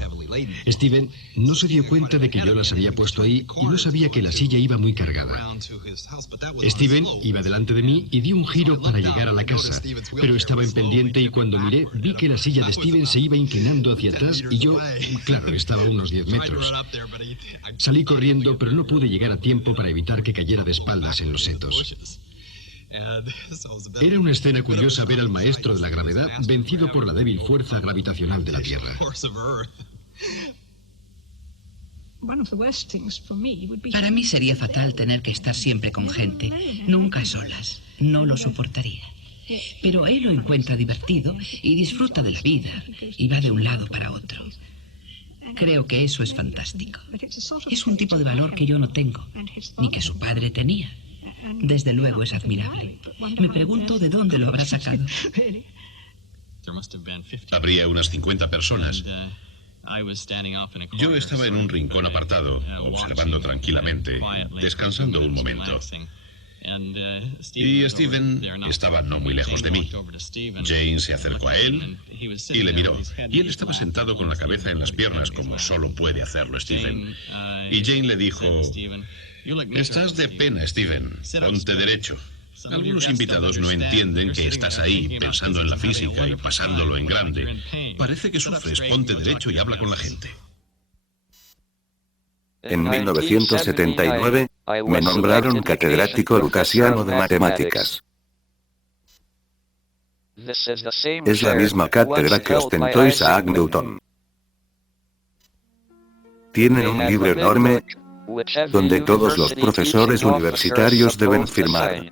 Steven no se dio cuenta de que yo las había puesto ahí y no sabía que la silla iba muy cargada. Steven iba delante de mí y dio un giro para llegar a la casa, pero estaba en pendiente y cuando miré vi que la silla de Steven se iba inclinando hacia atrás y yo, claro, estaba a unos 10 metros. Salí corriendo, pero no pude llegar a tiempo para evitar que cayera de espaldas en los setos. Era una escena curiosa ver al maestro de la gravedad vencido por la débil fuerza gravitacional de la Tierra. Para mí sería fatal tener que estar siempre con gente, nunca solas. No lo soportaría. Pero él lo encuentra divertido y disfruta de la vida y va de un lado para otro. Creo que eso es fantástico. Es un tipo de valor que yo no tengo, ni que su padre tenía. Desde luego es admirable. Me pregunto de dónde lo habrá sacado. Habría unas 50 personas. Yo estaba en un rincón apartado, observando tranquilamente, descansando un momento. Y Steven estaba no muy lejos de mí. Jane se acercó a él y le miró. Y él estaba sentado con la cabeza en las piernas, como solo puede hacerlo Steven. Y Jane le dijo: «Estás de pena, Steven. Ponte derecho». Algunos invitados no entienden que estás ahí, pensando en la física y pasándolo en grande. Parece que sufres. Ponte derecho y habla con la gente. En 1979, me nombraron catedrático lucasiano de matemáticas. Es la misma cátedra que ostentó Isaac Newton. Tienen un libro enorme, donde todos los profesores universitarios deben firmar.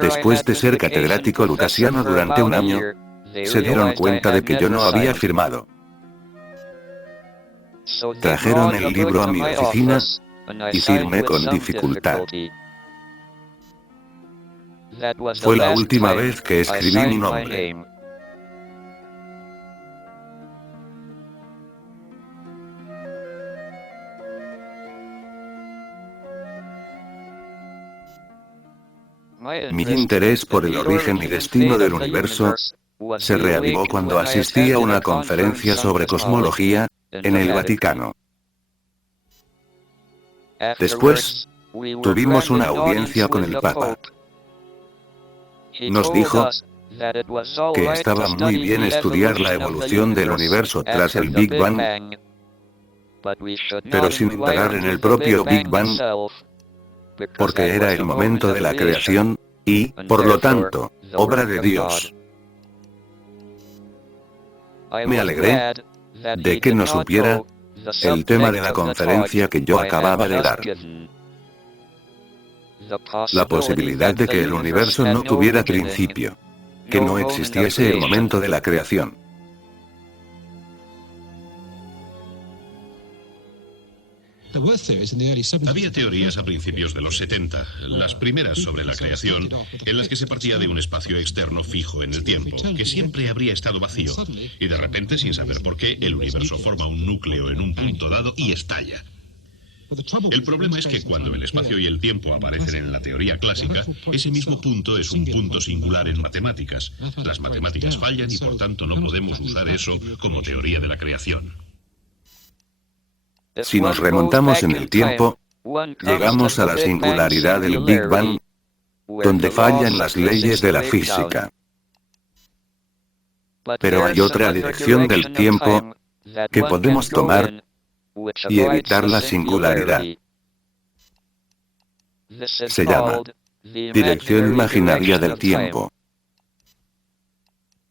Después de ser catedrático lucasiano durante un año, se dieron cuenta de que yo no había firmado. Trajeron el libro a mi oficina y firmé con dificultad. Fue la última vez que escribí mi nombre. Mi interés por el origen y destino del universo se reavivó cuando asistí a una conferencia sobre cosmología en el Vaticano. Después, tuvimos una audiencia con el Papa. Nos dijo que estaba muy bien estudiar la evolución del universo tras el Big Bang, pero sin indagar en el propio Big Bang, porque era el momento de la creación, y, por lo tanto, obra de Dios. Me alegré de que no supiera el tema de la conferencia que yo acababa de dar. La posibilidad de que el universo no tuviera principio, que no existiese el momento de la creación. Había teorías a principios de los 70, las primeras sobre la creación, en las que se partía de un espacio externo fijo en el tiempo, que siempre habría estado vacío, y de repente, sin saber por qué, el universo forma un núcleo en un punto dado y estalla. El problema es que cuando el espacio y el tiempo aparecen en la teoría clásica, ese mismo punto es un punto singular en matemáticas. Las matemáticas fallan y por tanto no podemos usar eso como teoría de la creación. Si nos remontamos en el tiempo, llegamos a la singularidad del Big Bang, donde fallan las leyes de la física. Pero hay otra dirección del tiempo que podemos tomar y evitar la singularidad. Se llama dirección imaginaria del tiempo.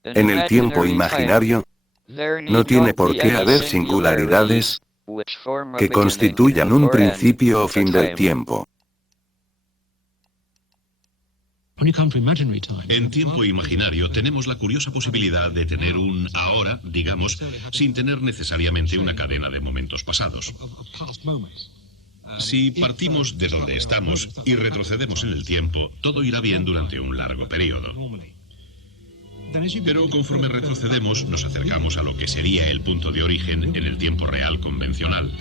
En el tiempo imaginario, no tiene por qué haber singularidades, que constituyan un principio o fin del tiempo. En tiempo imaginario tenemos la curiosa posibilidad de tener un ahora, digamos, sin tener necesariamente una cadena de momentos pasados. Si partimos de donde estamos y retrocedemos en el tiempo, todo irá bien durante un largo periodo. Pero conforme retrocedemos, nos acercamos a lo que sería el punto de origen en el tiempo real convencional.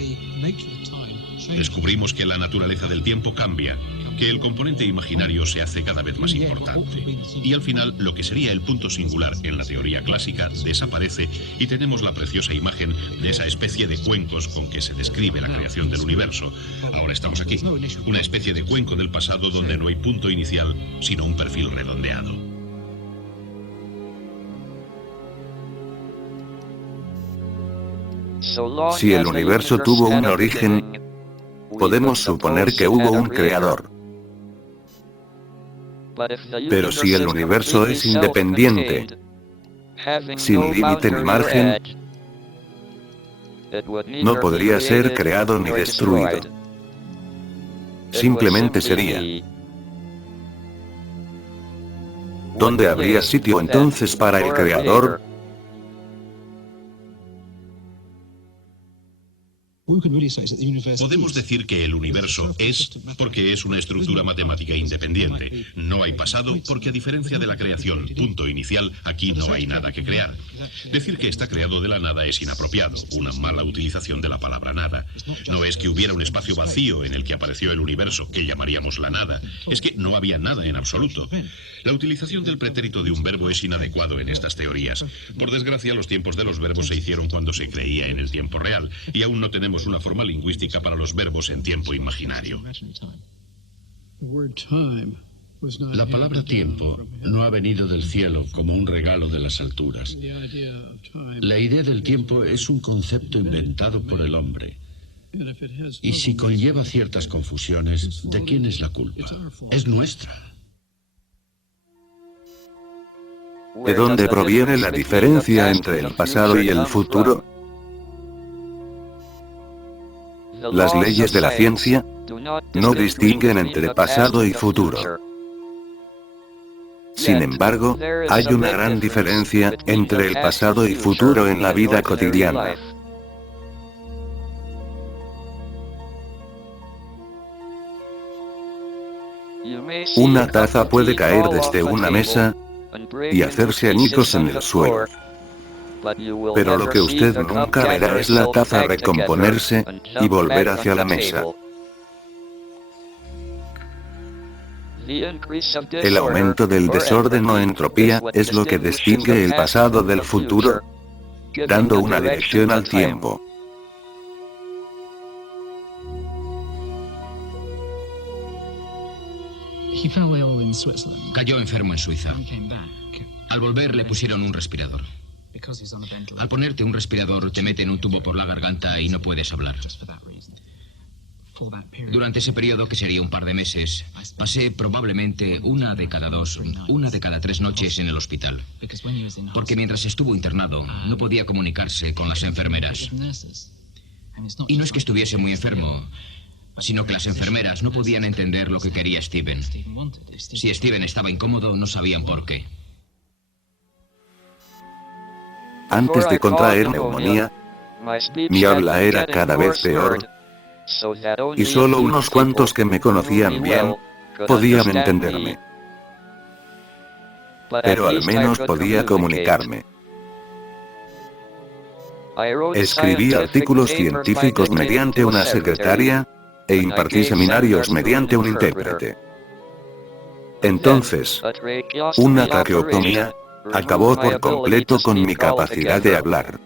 Descubrimos que la naturaleza del tiempo cambia, que el componente imaginario se hace cada vez más importante. Y al final, lo que sería el punto singular en la teoría clásica desaparece y tenemos la preciosa imagen de esa especie de cuencos con que se describe la creación del universo. Ahora estamos aquí, una especie de cuenco del pasado donde no hay punto inicial, sino un perfil redondeado. Si el universo tuvo un origen, podemos suponer que hubo un creador. Pero si el universo es independiente, sin límite ni margen, no podría ser creado ni destruido. Simplemente sería. ¿Dónde habría sitio entonces para el creador? Podemos decir que el universo es porque es una estructura matemática independiente. No hay pasado porque, a diferencia de la creación, punto inicial, aquí no hay nada que crear. Decir que está creado de la nada es inapropiado, una mala utilización de la palabra nada. No es que hubiera un espacio vacío en el que apareció el universo, que llamaríamos la nada. Es que no había nada en absoluto. La utilización del pretérito de un verbo es inadecuado en estas teorías. Por desgracia, los tiempos de los verbos se hicieron cuando se creía en el tiempo real, y aún no tenemos una forma lingüística para los verbos en tiempo imaginario. La palabra tiempo no ha venido del cielo como un regalo de las alturas. La idea del tiempo es un concepto inventado por el hombre. Y si conlleva ciertas confusiones, ¿de quién es la culpa? Es nuestra. ¿De dónde proviene la diferencia entre el pasado y el futuro? Las leyes de la ciencia no distinguen entre pasado y futuro. Sin embargo, hay una gran diferencia entre el pasado y futuro en la vida cotidiana. Una taza puede caer desde una mesa y hacerse añicos en el suelo. Pero lo que usted nunca verá es la taza recomponerse y volver hacia la mesa. El aumento del desorden o entropía es lo que distingue el pasado del futuro, dando una dirección al tiempo. Cayó enfermo en Suiza. Al volver le pusieron un respirador. Al ponerte un respirador te meten un tubo por la garganta y no puedes hablar. Durante ese periodo, que sería un par de meses, pasé probablemente una de cada 3 noches en el hospital. Porque mientras estuvo internado, no podía comunicarse con las enfermeras. Y no es que estuviese muy enfermo, sino que las enfermeras no podían entender lo que quería Steven. Si Steven estaba incómodo, no sabían por qué. Antes de contraer neumonía, mi habla era cada vez peor, y solo unos cuantos que me conocían bien podían entenderme. Pero al menos podía comunicarme. Escribí artículos científicos mediante una secretaria e impartí seminarios mediante un intérprete. Entonces, una traqueotomía acabó por completo con mi capacidad de hablar.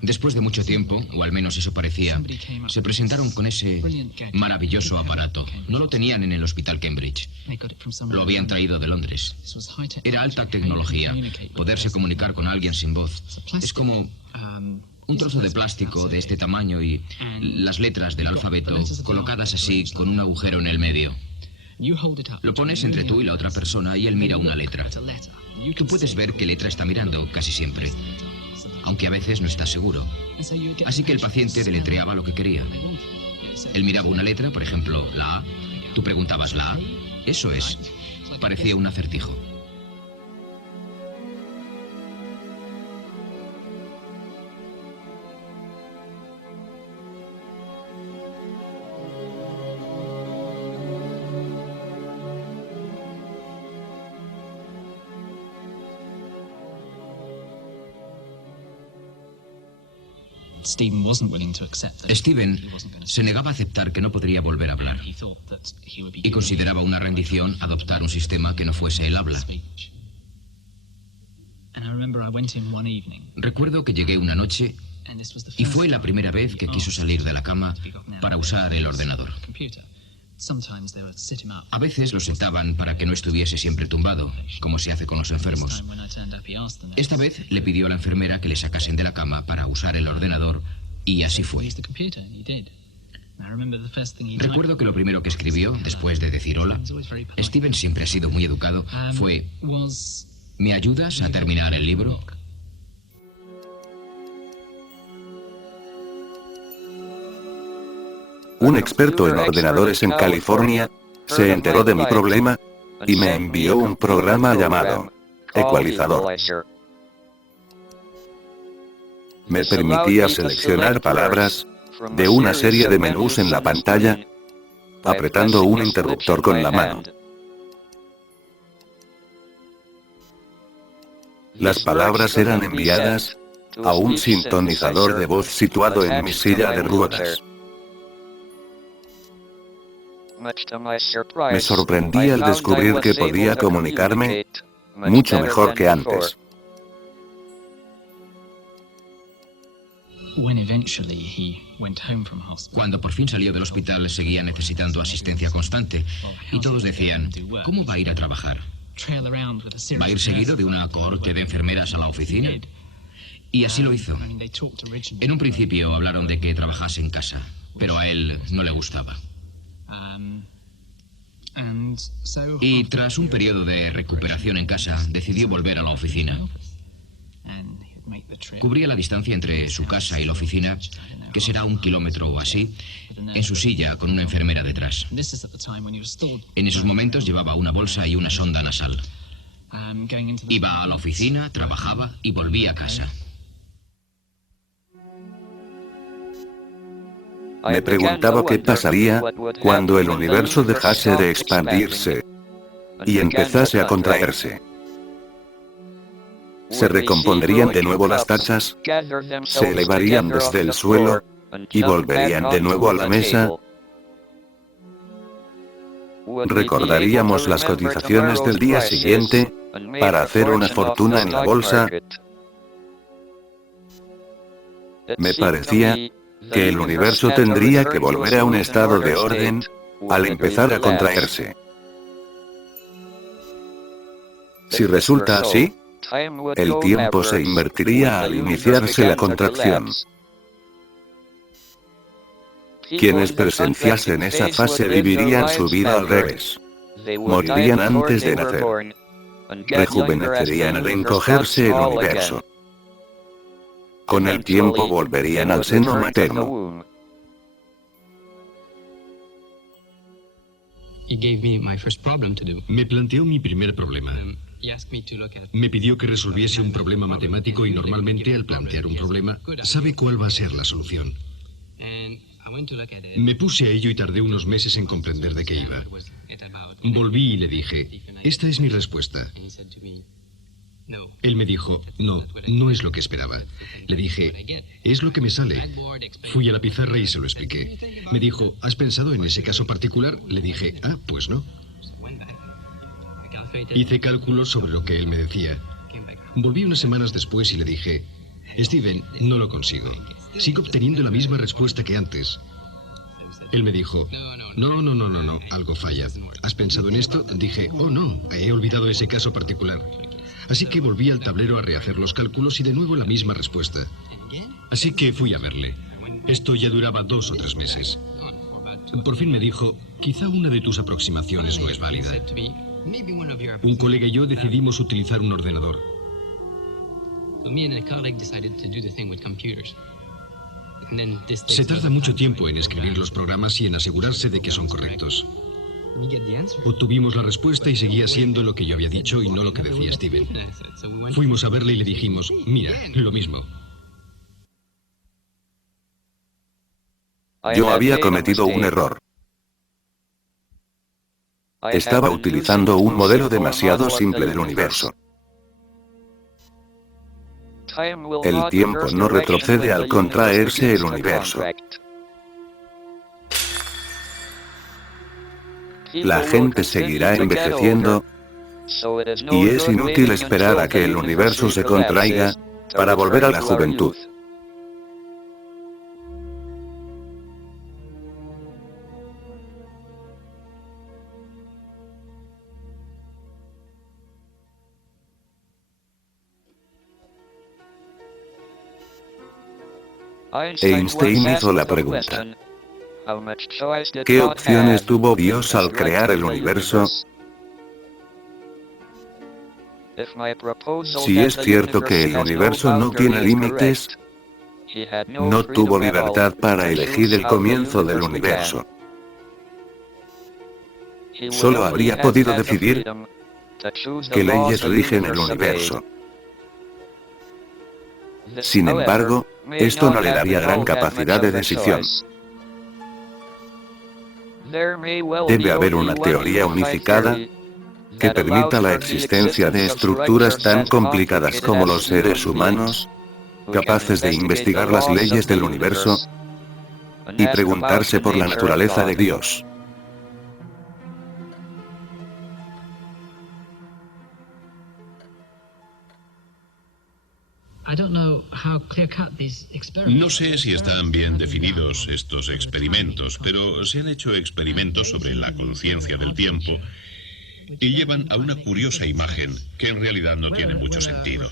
Después de mucho tiempo, o al menos eso parecía, se presentaron con ese maravilloso aparato. No lo tenían en el hospital Cambridge. Lo habían traído de Londres. Era alta tecnología. Poderse comunicar con alguien sin voz. Es como un trozo de plástico de este tamaño y las letras del alfabeto colocadas así con un agujero en el medio. Lo pones entre tú y la otra persona y él mira una letra. Tú puedes ver qué letra está mirando, casi siempre, aunque a veces no estás seguro. Así que el paciente deletreaba lo que quería. Él miraba una letra, por ejemplo, la A. Tú preguntabas, ¿la A? Eso es. Parecía un acertijo. Steven se negaba a aceptar que no podría volver a hablar y consideraba una rendición adoptar un sistema que no fuese el habla. Recuerdo que llegué una noche y fue la primera vez que quiso salir de la cama para usar el ordenador. A veces lo sentaban para que no estuviese siempre tumbado, como se hace con los enfermos. Esta vez le pidió a la enfermera que le sacasen de la cama para usar el ordenador, y así fue. Recuerdo que lo primero que escribió, después de decir hola, Steven siempre ha sido muy educado, fue: ¿me ayudas a terminar el libro? Un experto en ordenadores en California se enteró de mi problema y me envió un programa llamado Ecualizador. Me permitía seleccionar palabras de una serie de menús en la pantalla, apretando un interruptor con la mano. Las palabras eran enviadas a un sintonizador de voz situado en mi silla de ruedas. Me sorprendí al descubrir que podía comunicarme mucho mejor que antes. Cuando por fin salió del hospital, seguía necesitando asistencia constante. Y todos decían, ¿cómo va a ir a trabajar? ¿Va a ir seguido de una cohorte de enfermeras a la oficina? Y así lo hizo. En un principio hablaron de que trabajase en casa, pero a él no le gustaba. Y tras un periodo de recuperación en casa, decidió volver a la oficina. Cubría la distancia entre su casa y la oficina, que será 1 kilómetro o así, en su silla con una enfermera detrás. En esos momentos llevaba una bolsa y una sonda nasal. Iba a la oficina, trabajaba y volvía a casa. Me preguntaba qué pasaría cuando el universo dejase de expandirse y empezase a contraerse. ¿Se recompondrían de nuevo las tachas? ¿Se elevarían desde el suelo y volverían de nuevo a la mesa? ¿Recordaríamos las cotizaciones del día siguiente para hacer una fortuna en la bolsa? Me parecía que el universo tendría que volver a un estado de orden al empezar a contraerse. Si resulta así, el tiempo se invertiría al iniciarse la contracción. Quienes presenciasen esa fase vivirían su vida al revés. Morirían antes de nacer. Rejuvenecerían al encogerse el universo. Con el tiempo volverían al seno materno. Me planteó mi primer problema. Me pidió que resolviese un problema matemático y normalmente al plantear un problema, sabe cuál va a ser la solución. Me puse a ello y tardé unos meses en comprender de qué iba. Volví y le dije, esta es mi respuesta. Él me dijo, no, no es lo que esperaba. Le dije, es lo que me sale. Fui a la pizarra y se lo expliqué. Me dijo, ¿has pensado en ese caso particular? Le dije, pues no. Hice cálculos sobre lo que él me decía. Volví unas semanas después y le dije, Steven, no lo consigo. Sigo obteniendo la misma respuesta que antes. Él me dijo, no, algo falla. ¿Has pensado en esto? Dije, oh no, he olvidado ese caso particular. Así que volví al tablero a rehacer los cálculos y de nuevo la misma respuesta. Así que fui a verle. Esto ya duraba 2 o 3 meses. Por fin me dijo, quizá una de tus aproximaciones no es válida. Un colega y yo decidimos utilizar un ordenador. Se tarda mucho tiempo en escribir los programas y en asegurarse de que son correctos. Obtuvimos la respuesta y seguía siendo lo que yo había dicho y no lo que decía Steven. Fuimos a verle y le dijimos, mira, lo mismo. Yo había cometido un error. Estaba utilizando un modelo demasiado simple del universo. El tiempo no retrocede al contraerse el universo. La gente seguirá envejeciendo y es inútil esperar a que el universo se contraiga para volver a la juventud. Einstein hizo la pregunta: ¿qué opciones tuvo Dios al crear el universo? Si es cierto que el universo no tiene límites, no tuvo libertad para elegir el comienzo del universo. Solo habría podido decidir qué leyes rigen el universo. Sin embargo, esto no le daría gran capacidad de decisión. Debe haber una teoría unificada que permita la existencia de estructuras tan complicadas como los seres humanos, capaces de investigar las leyes del universo y preguntarse por la naturaleza de Dios. No sé si están bien definidos estos experimentos, pero se han hecho experimentos sobre la conciencia del tiempo y llevan a una curiosa imagen que en realidad no tiene mucho sentido.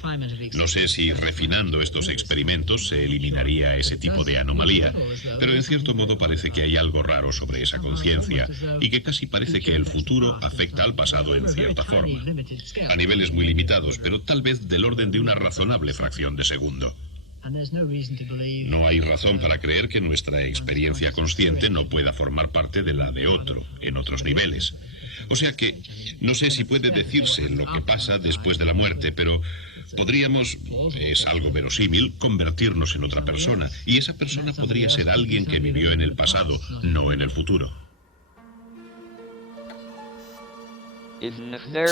No sé si refinando estos experimentos se eliminaría ese tipo de anomalía, pero en cierto modo parece que hay algo raro sobre esa conciencia y que casi parece que el futuro afecta al pasado en cierta forma. A niveles muy limitados, pero tal vez del orden de una razonable fracción de segundo. No hay razón para creer que nuestra experiencia consciente no pueda formar parte de la de otro, en otros niveles. O sea que, no sé si puede decirse lo que pasa después de la muerte, pero podríamos, es algo verosímil, convertirnos en otra persona, y esa persona podría ser alguien que vivió en el pasado, no en el futuro.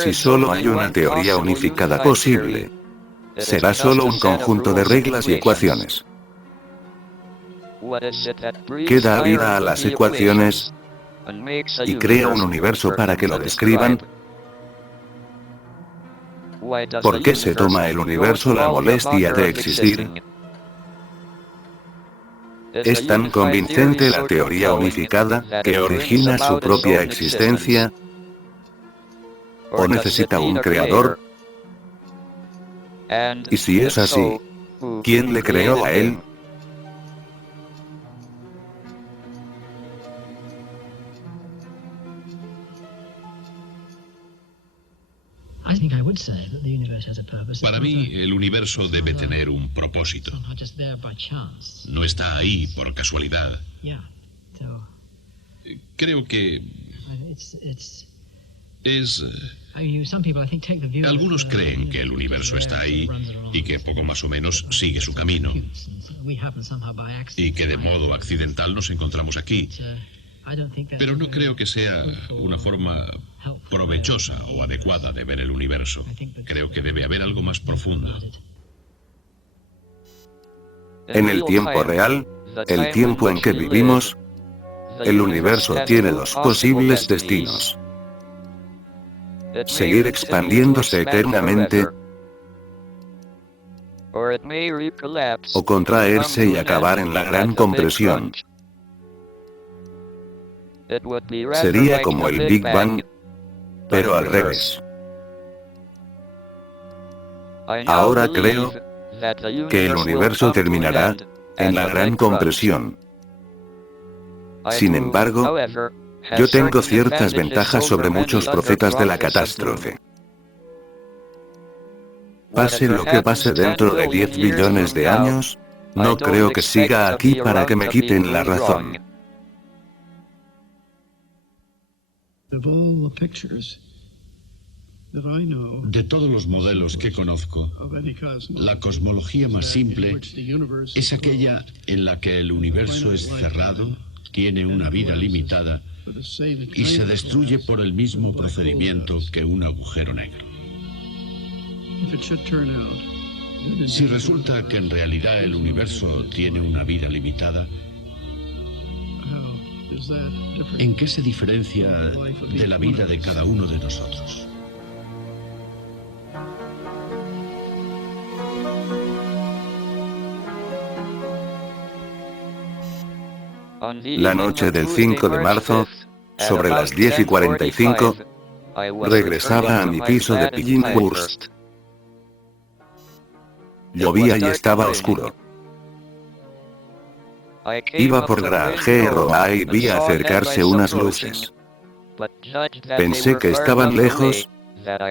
Si solo hay una teoría unificada posible, será solo un conjunto de reglas y ecuaciones. ¿Qué da vida a las ecuaciones y crea un universo para que lo describan? ¿Por qué se toma el universo la molestia de existir? ¿Es tan convincente la teoría unificada que origina su propia existencia? ¿O necesita un creador? Y si es así, ¿quién le creó a él? Para mí, el universo debe tener un propósito. No está ahí por casualidad. Creo que es... Algunos creen que el universo está ahí y que poco más o menos sigue su camino. Y que de modo accidental nos encontramos aquí. Pero no creo que sea una forma provechosa o adecuada de ver el universo. Creo que debe haber algo más profundo. En el tiempo real, el tiempo en que vivimos, el universo tiene dos posibles destinos: seguir expandiéndose eternamente o contraerse y acabar en la gran compresión. Sería como el Big Bang, pero al revés. Ahora creo que el universo terminará en la gran compresión. Sin embargo, yo tengo ciertas ventajas sobre muchos profetas de la catástrofe. Pase lo que pase dentro de 10 billones de años, no creo que siga aquí para que me quiten la razón. De todos los modelos que conozco, la cosmología más simple es aquella en la que el universo es cerrado, tiene una vida limitada y se destruye por el mismo procedimiento que un agujero negro. Si resulta que en realidad el universo tiene una vida limitada, ¿en qué se diferencia de la vida de cada uno de nosotros? La noche del 5 de marzo, sobre las 10:45, regresaba a mi piso de Billinghurst. Llovía y estaba oscuro. Iba por Grange Road y vi acercarse unas luces. Pensé que estaban lejos,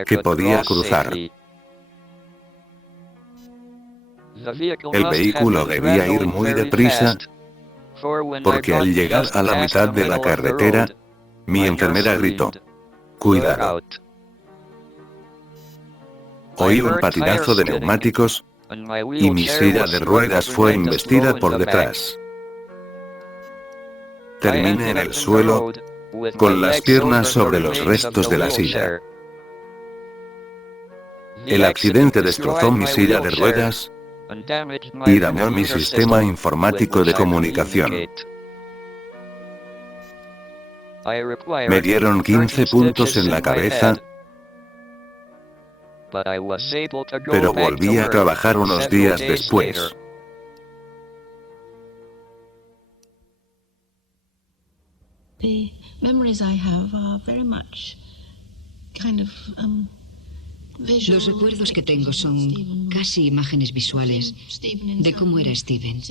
que podía cruzar. El vehículo debía ir muy deprisa, porque al llegar a la mitad de la carretera, mi enfermera gritó: «¡Cuidado!». Oí un patinazo de neumáticos, y mi silla de ruedas fue embestida por detrás. Terminé en el suelo, con las piernas sobre los restos de la silla. El accidente destrozó mi silla de ruedas y dañó mi sistema informático de comunicación. Me dieron 15 puntos en la cabeza, pero volví a trabajar unos días después. Los recuerdos que tengo son casi imágenes visuales de cómo era Steven.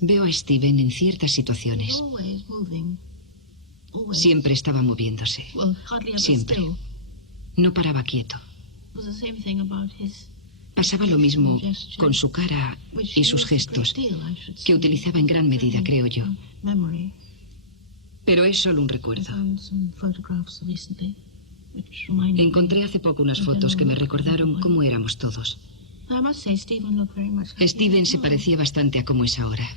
Veo a Steven en ciertas situaciones. Siempre estaba moviéndose. Siempre. No paraba quieto. Pasaba lo mismo con su cara y sus gestos, que utilizaba en gran medida, creo yo. Pero es solo un recuerdo. Encontré hace poco unas fotos que me recordaron cómo éramos todos. Steven se parecía bastante a cómo es ahora,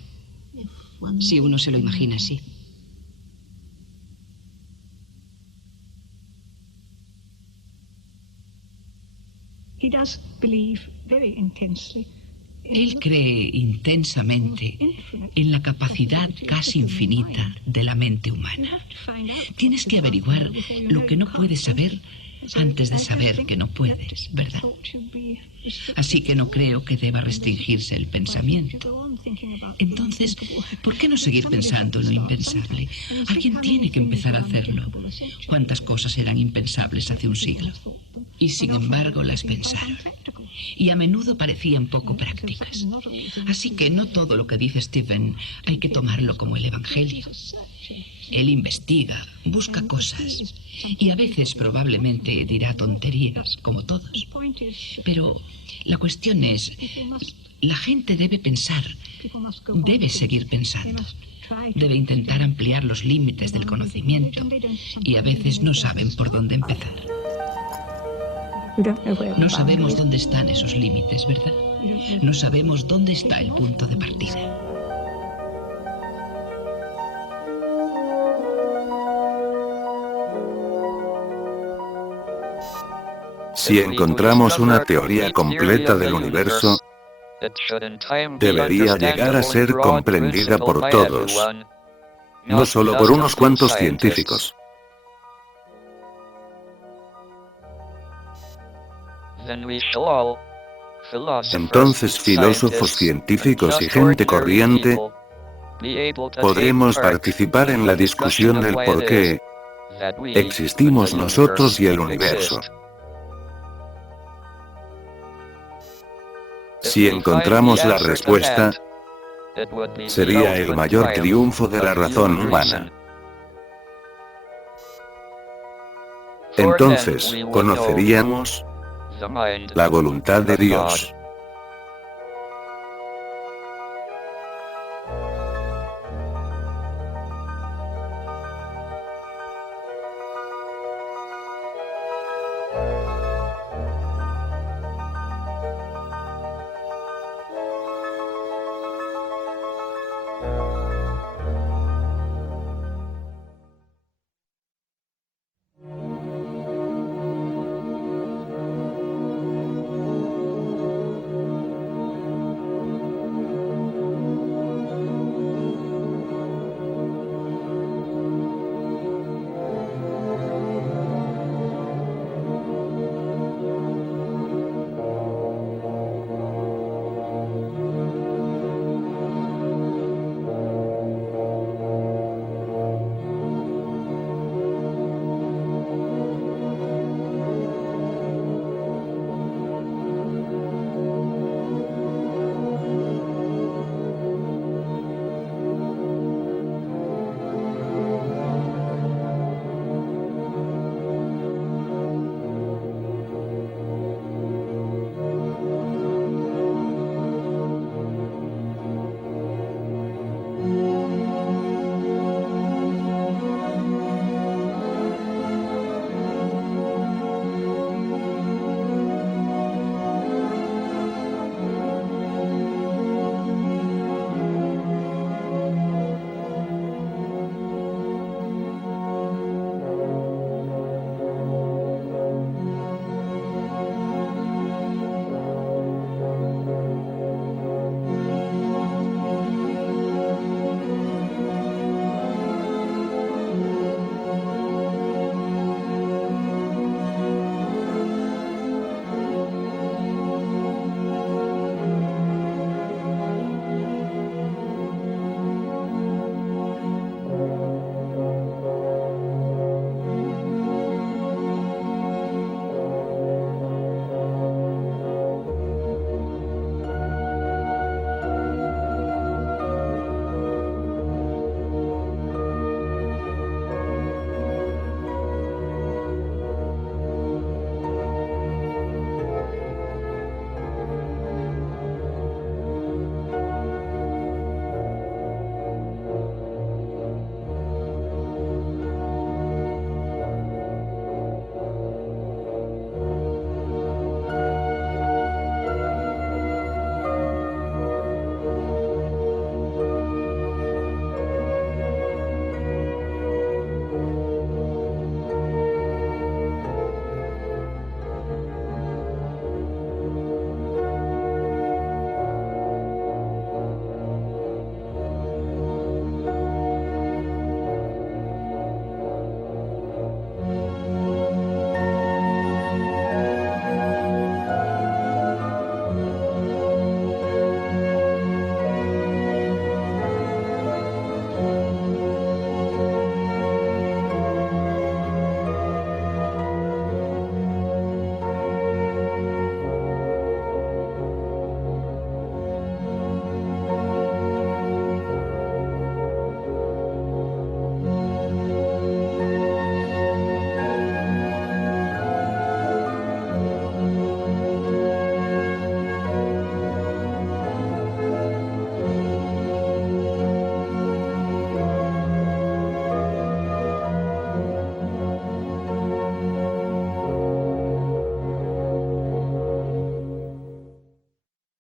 si uno se lo imagina así. Él cree intensamente en la capacidad casi infinita de la mente humana. Tienes que averiguar lo que no puedes saber antes de saber que no puedes, ¿verdad? Así que no creo que deba restringirse el pensamiento. Entonces, ¿por qué no seguir pensando en lo impensable? Alguien tiene que empezar a hacerlo. ¿Cuántas cosas eran impensables hace un siglo? Y sin embargo las pensaron. Y a menudo parecían poco prácticas. Así que no todo lo que dice Steven hay que tomarlo como el Evangelio. Él investiga, busca cosas, y a veces probablemente dirá tonterías, como todos. Pero la cuestión es, la gente debe pensar, debe seguir pensando, debe intentar ampliar los límites del conocimiento, y a veces no saben por dónde empezar. No sabemos dónde están esos límites, ¿verdad? No sabemos dónde está el punto de partida. Si encontramos una teoría completa del universo, debería llegar a ser comprendida por todos, no solo por unos cuantos científicos. Entonces filósofos, científicos y gente corriente podremos participar en la discusión del por qué existimos nosotros y el universo. Si encontramos la respuesta, Sería el mayor triunfo de la razón humana. Entonces, conoceríamos la voluntad de Dios.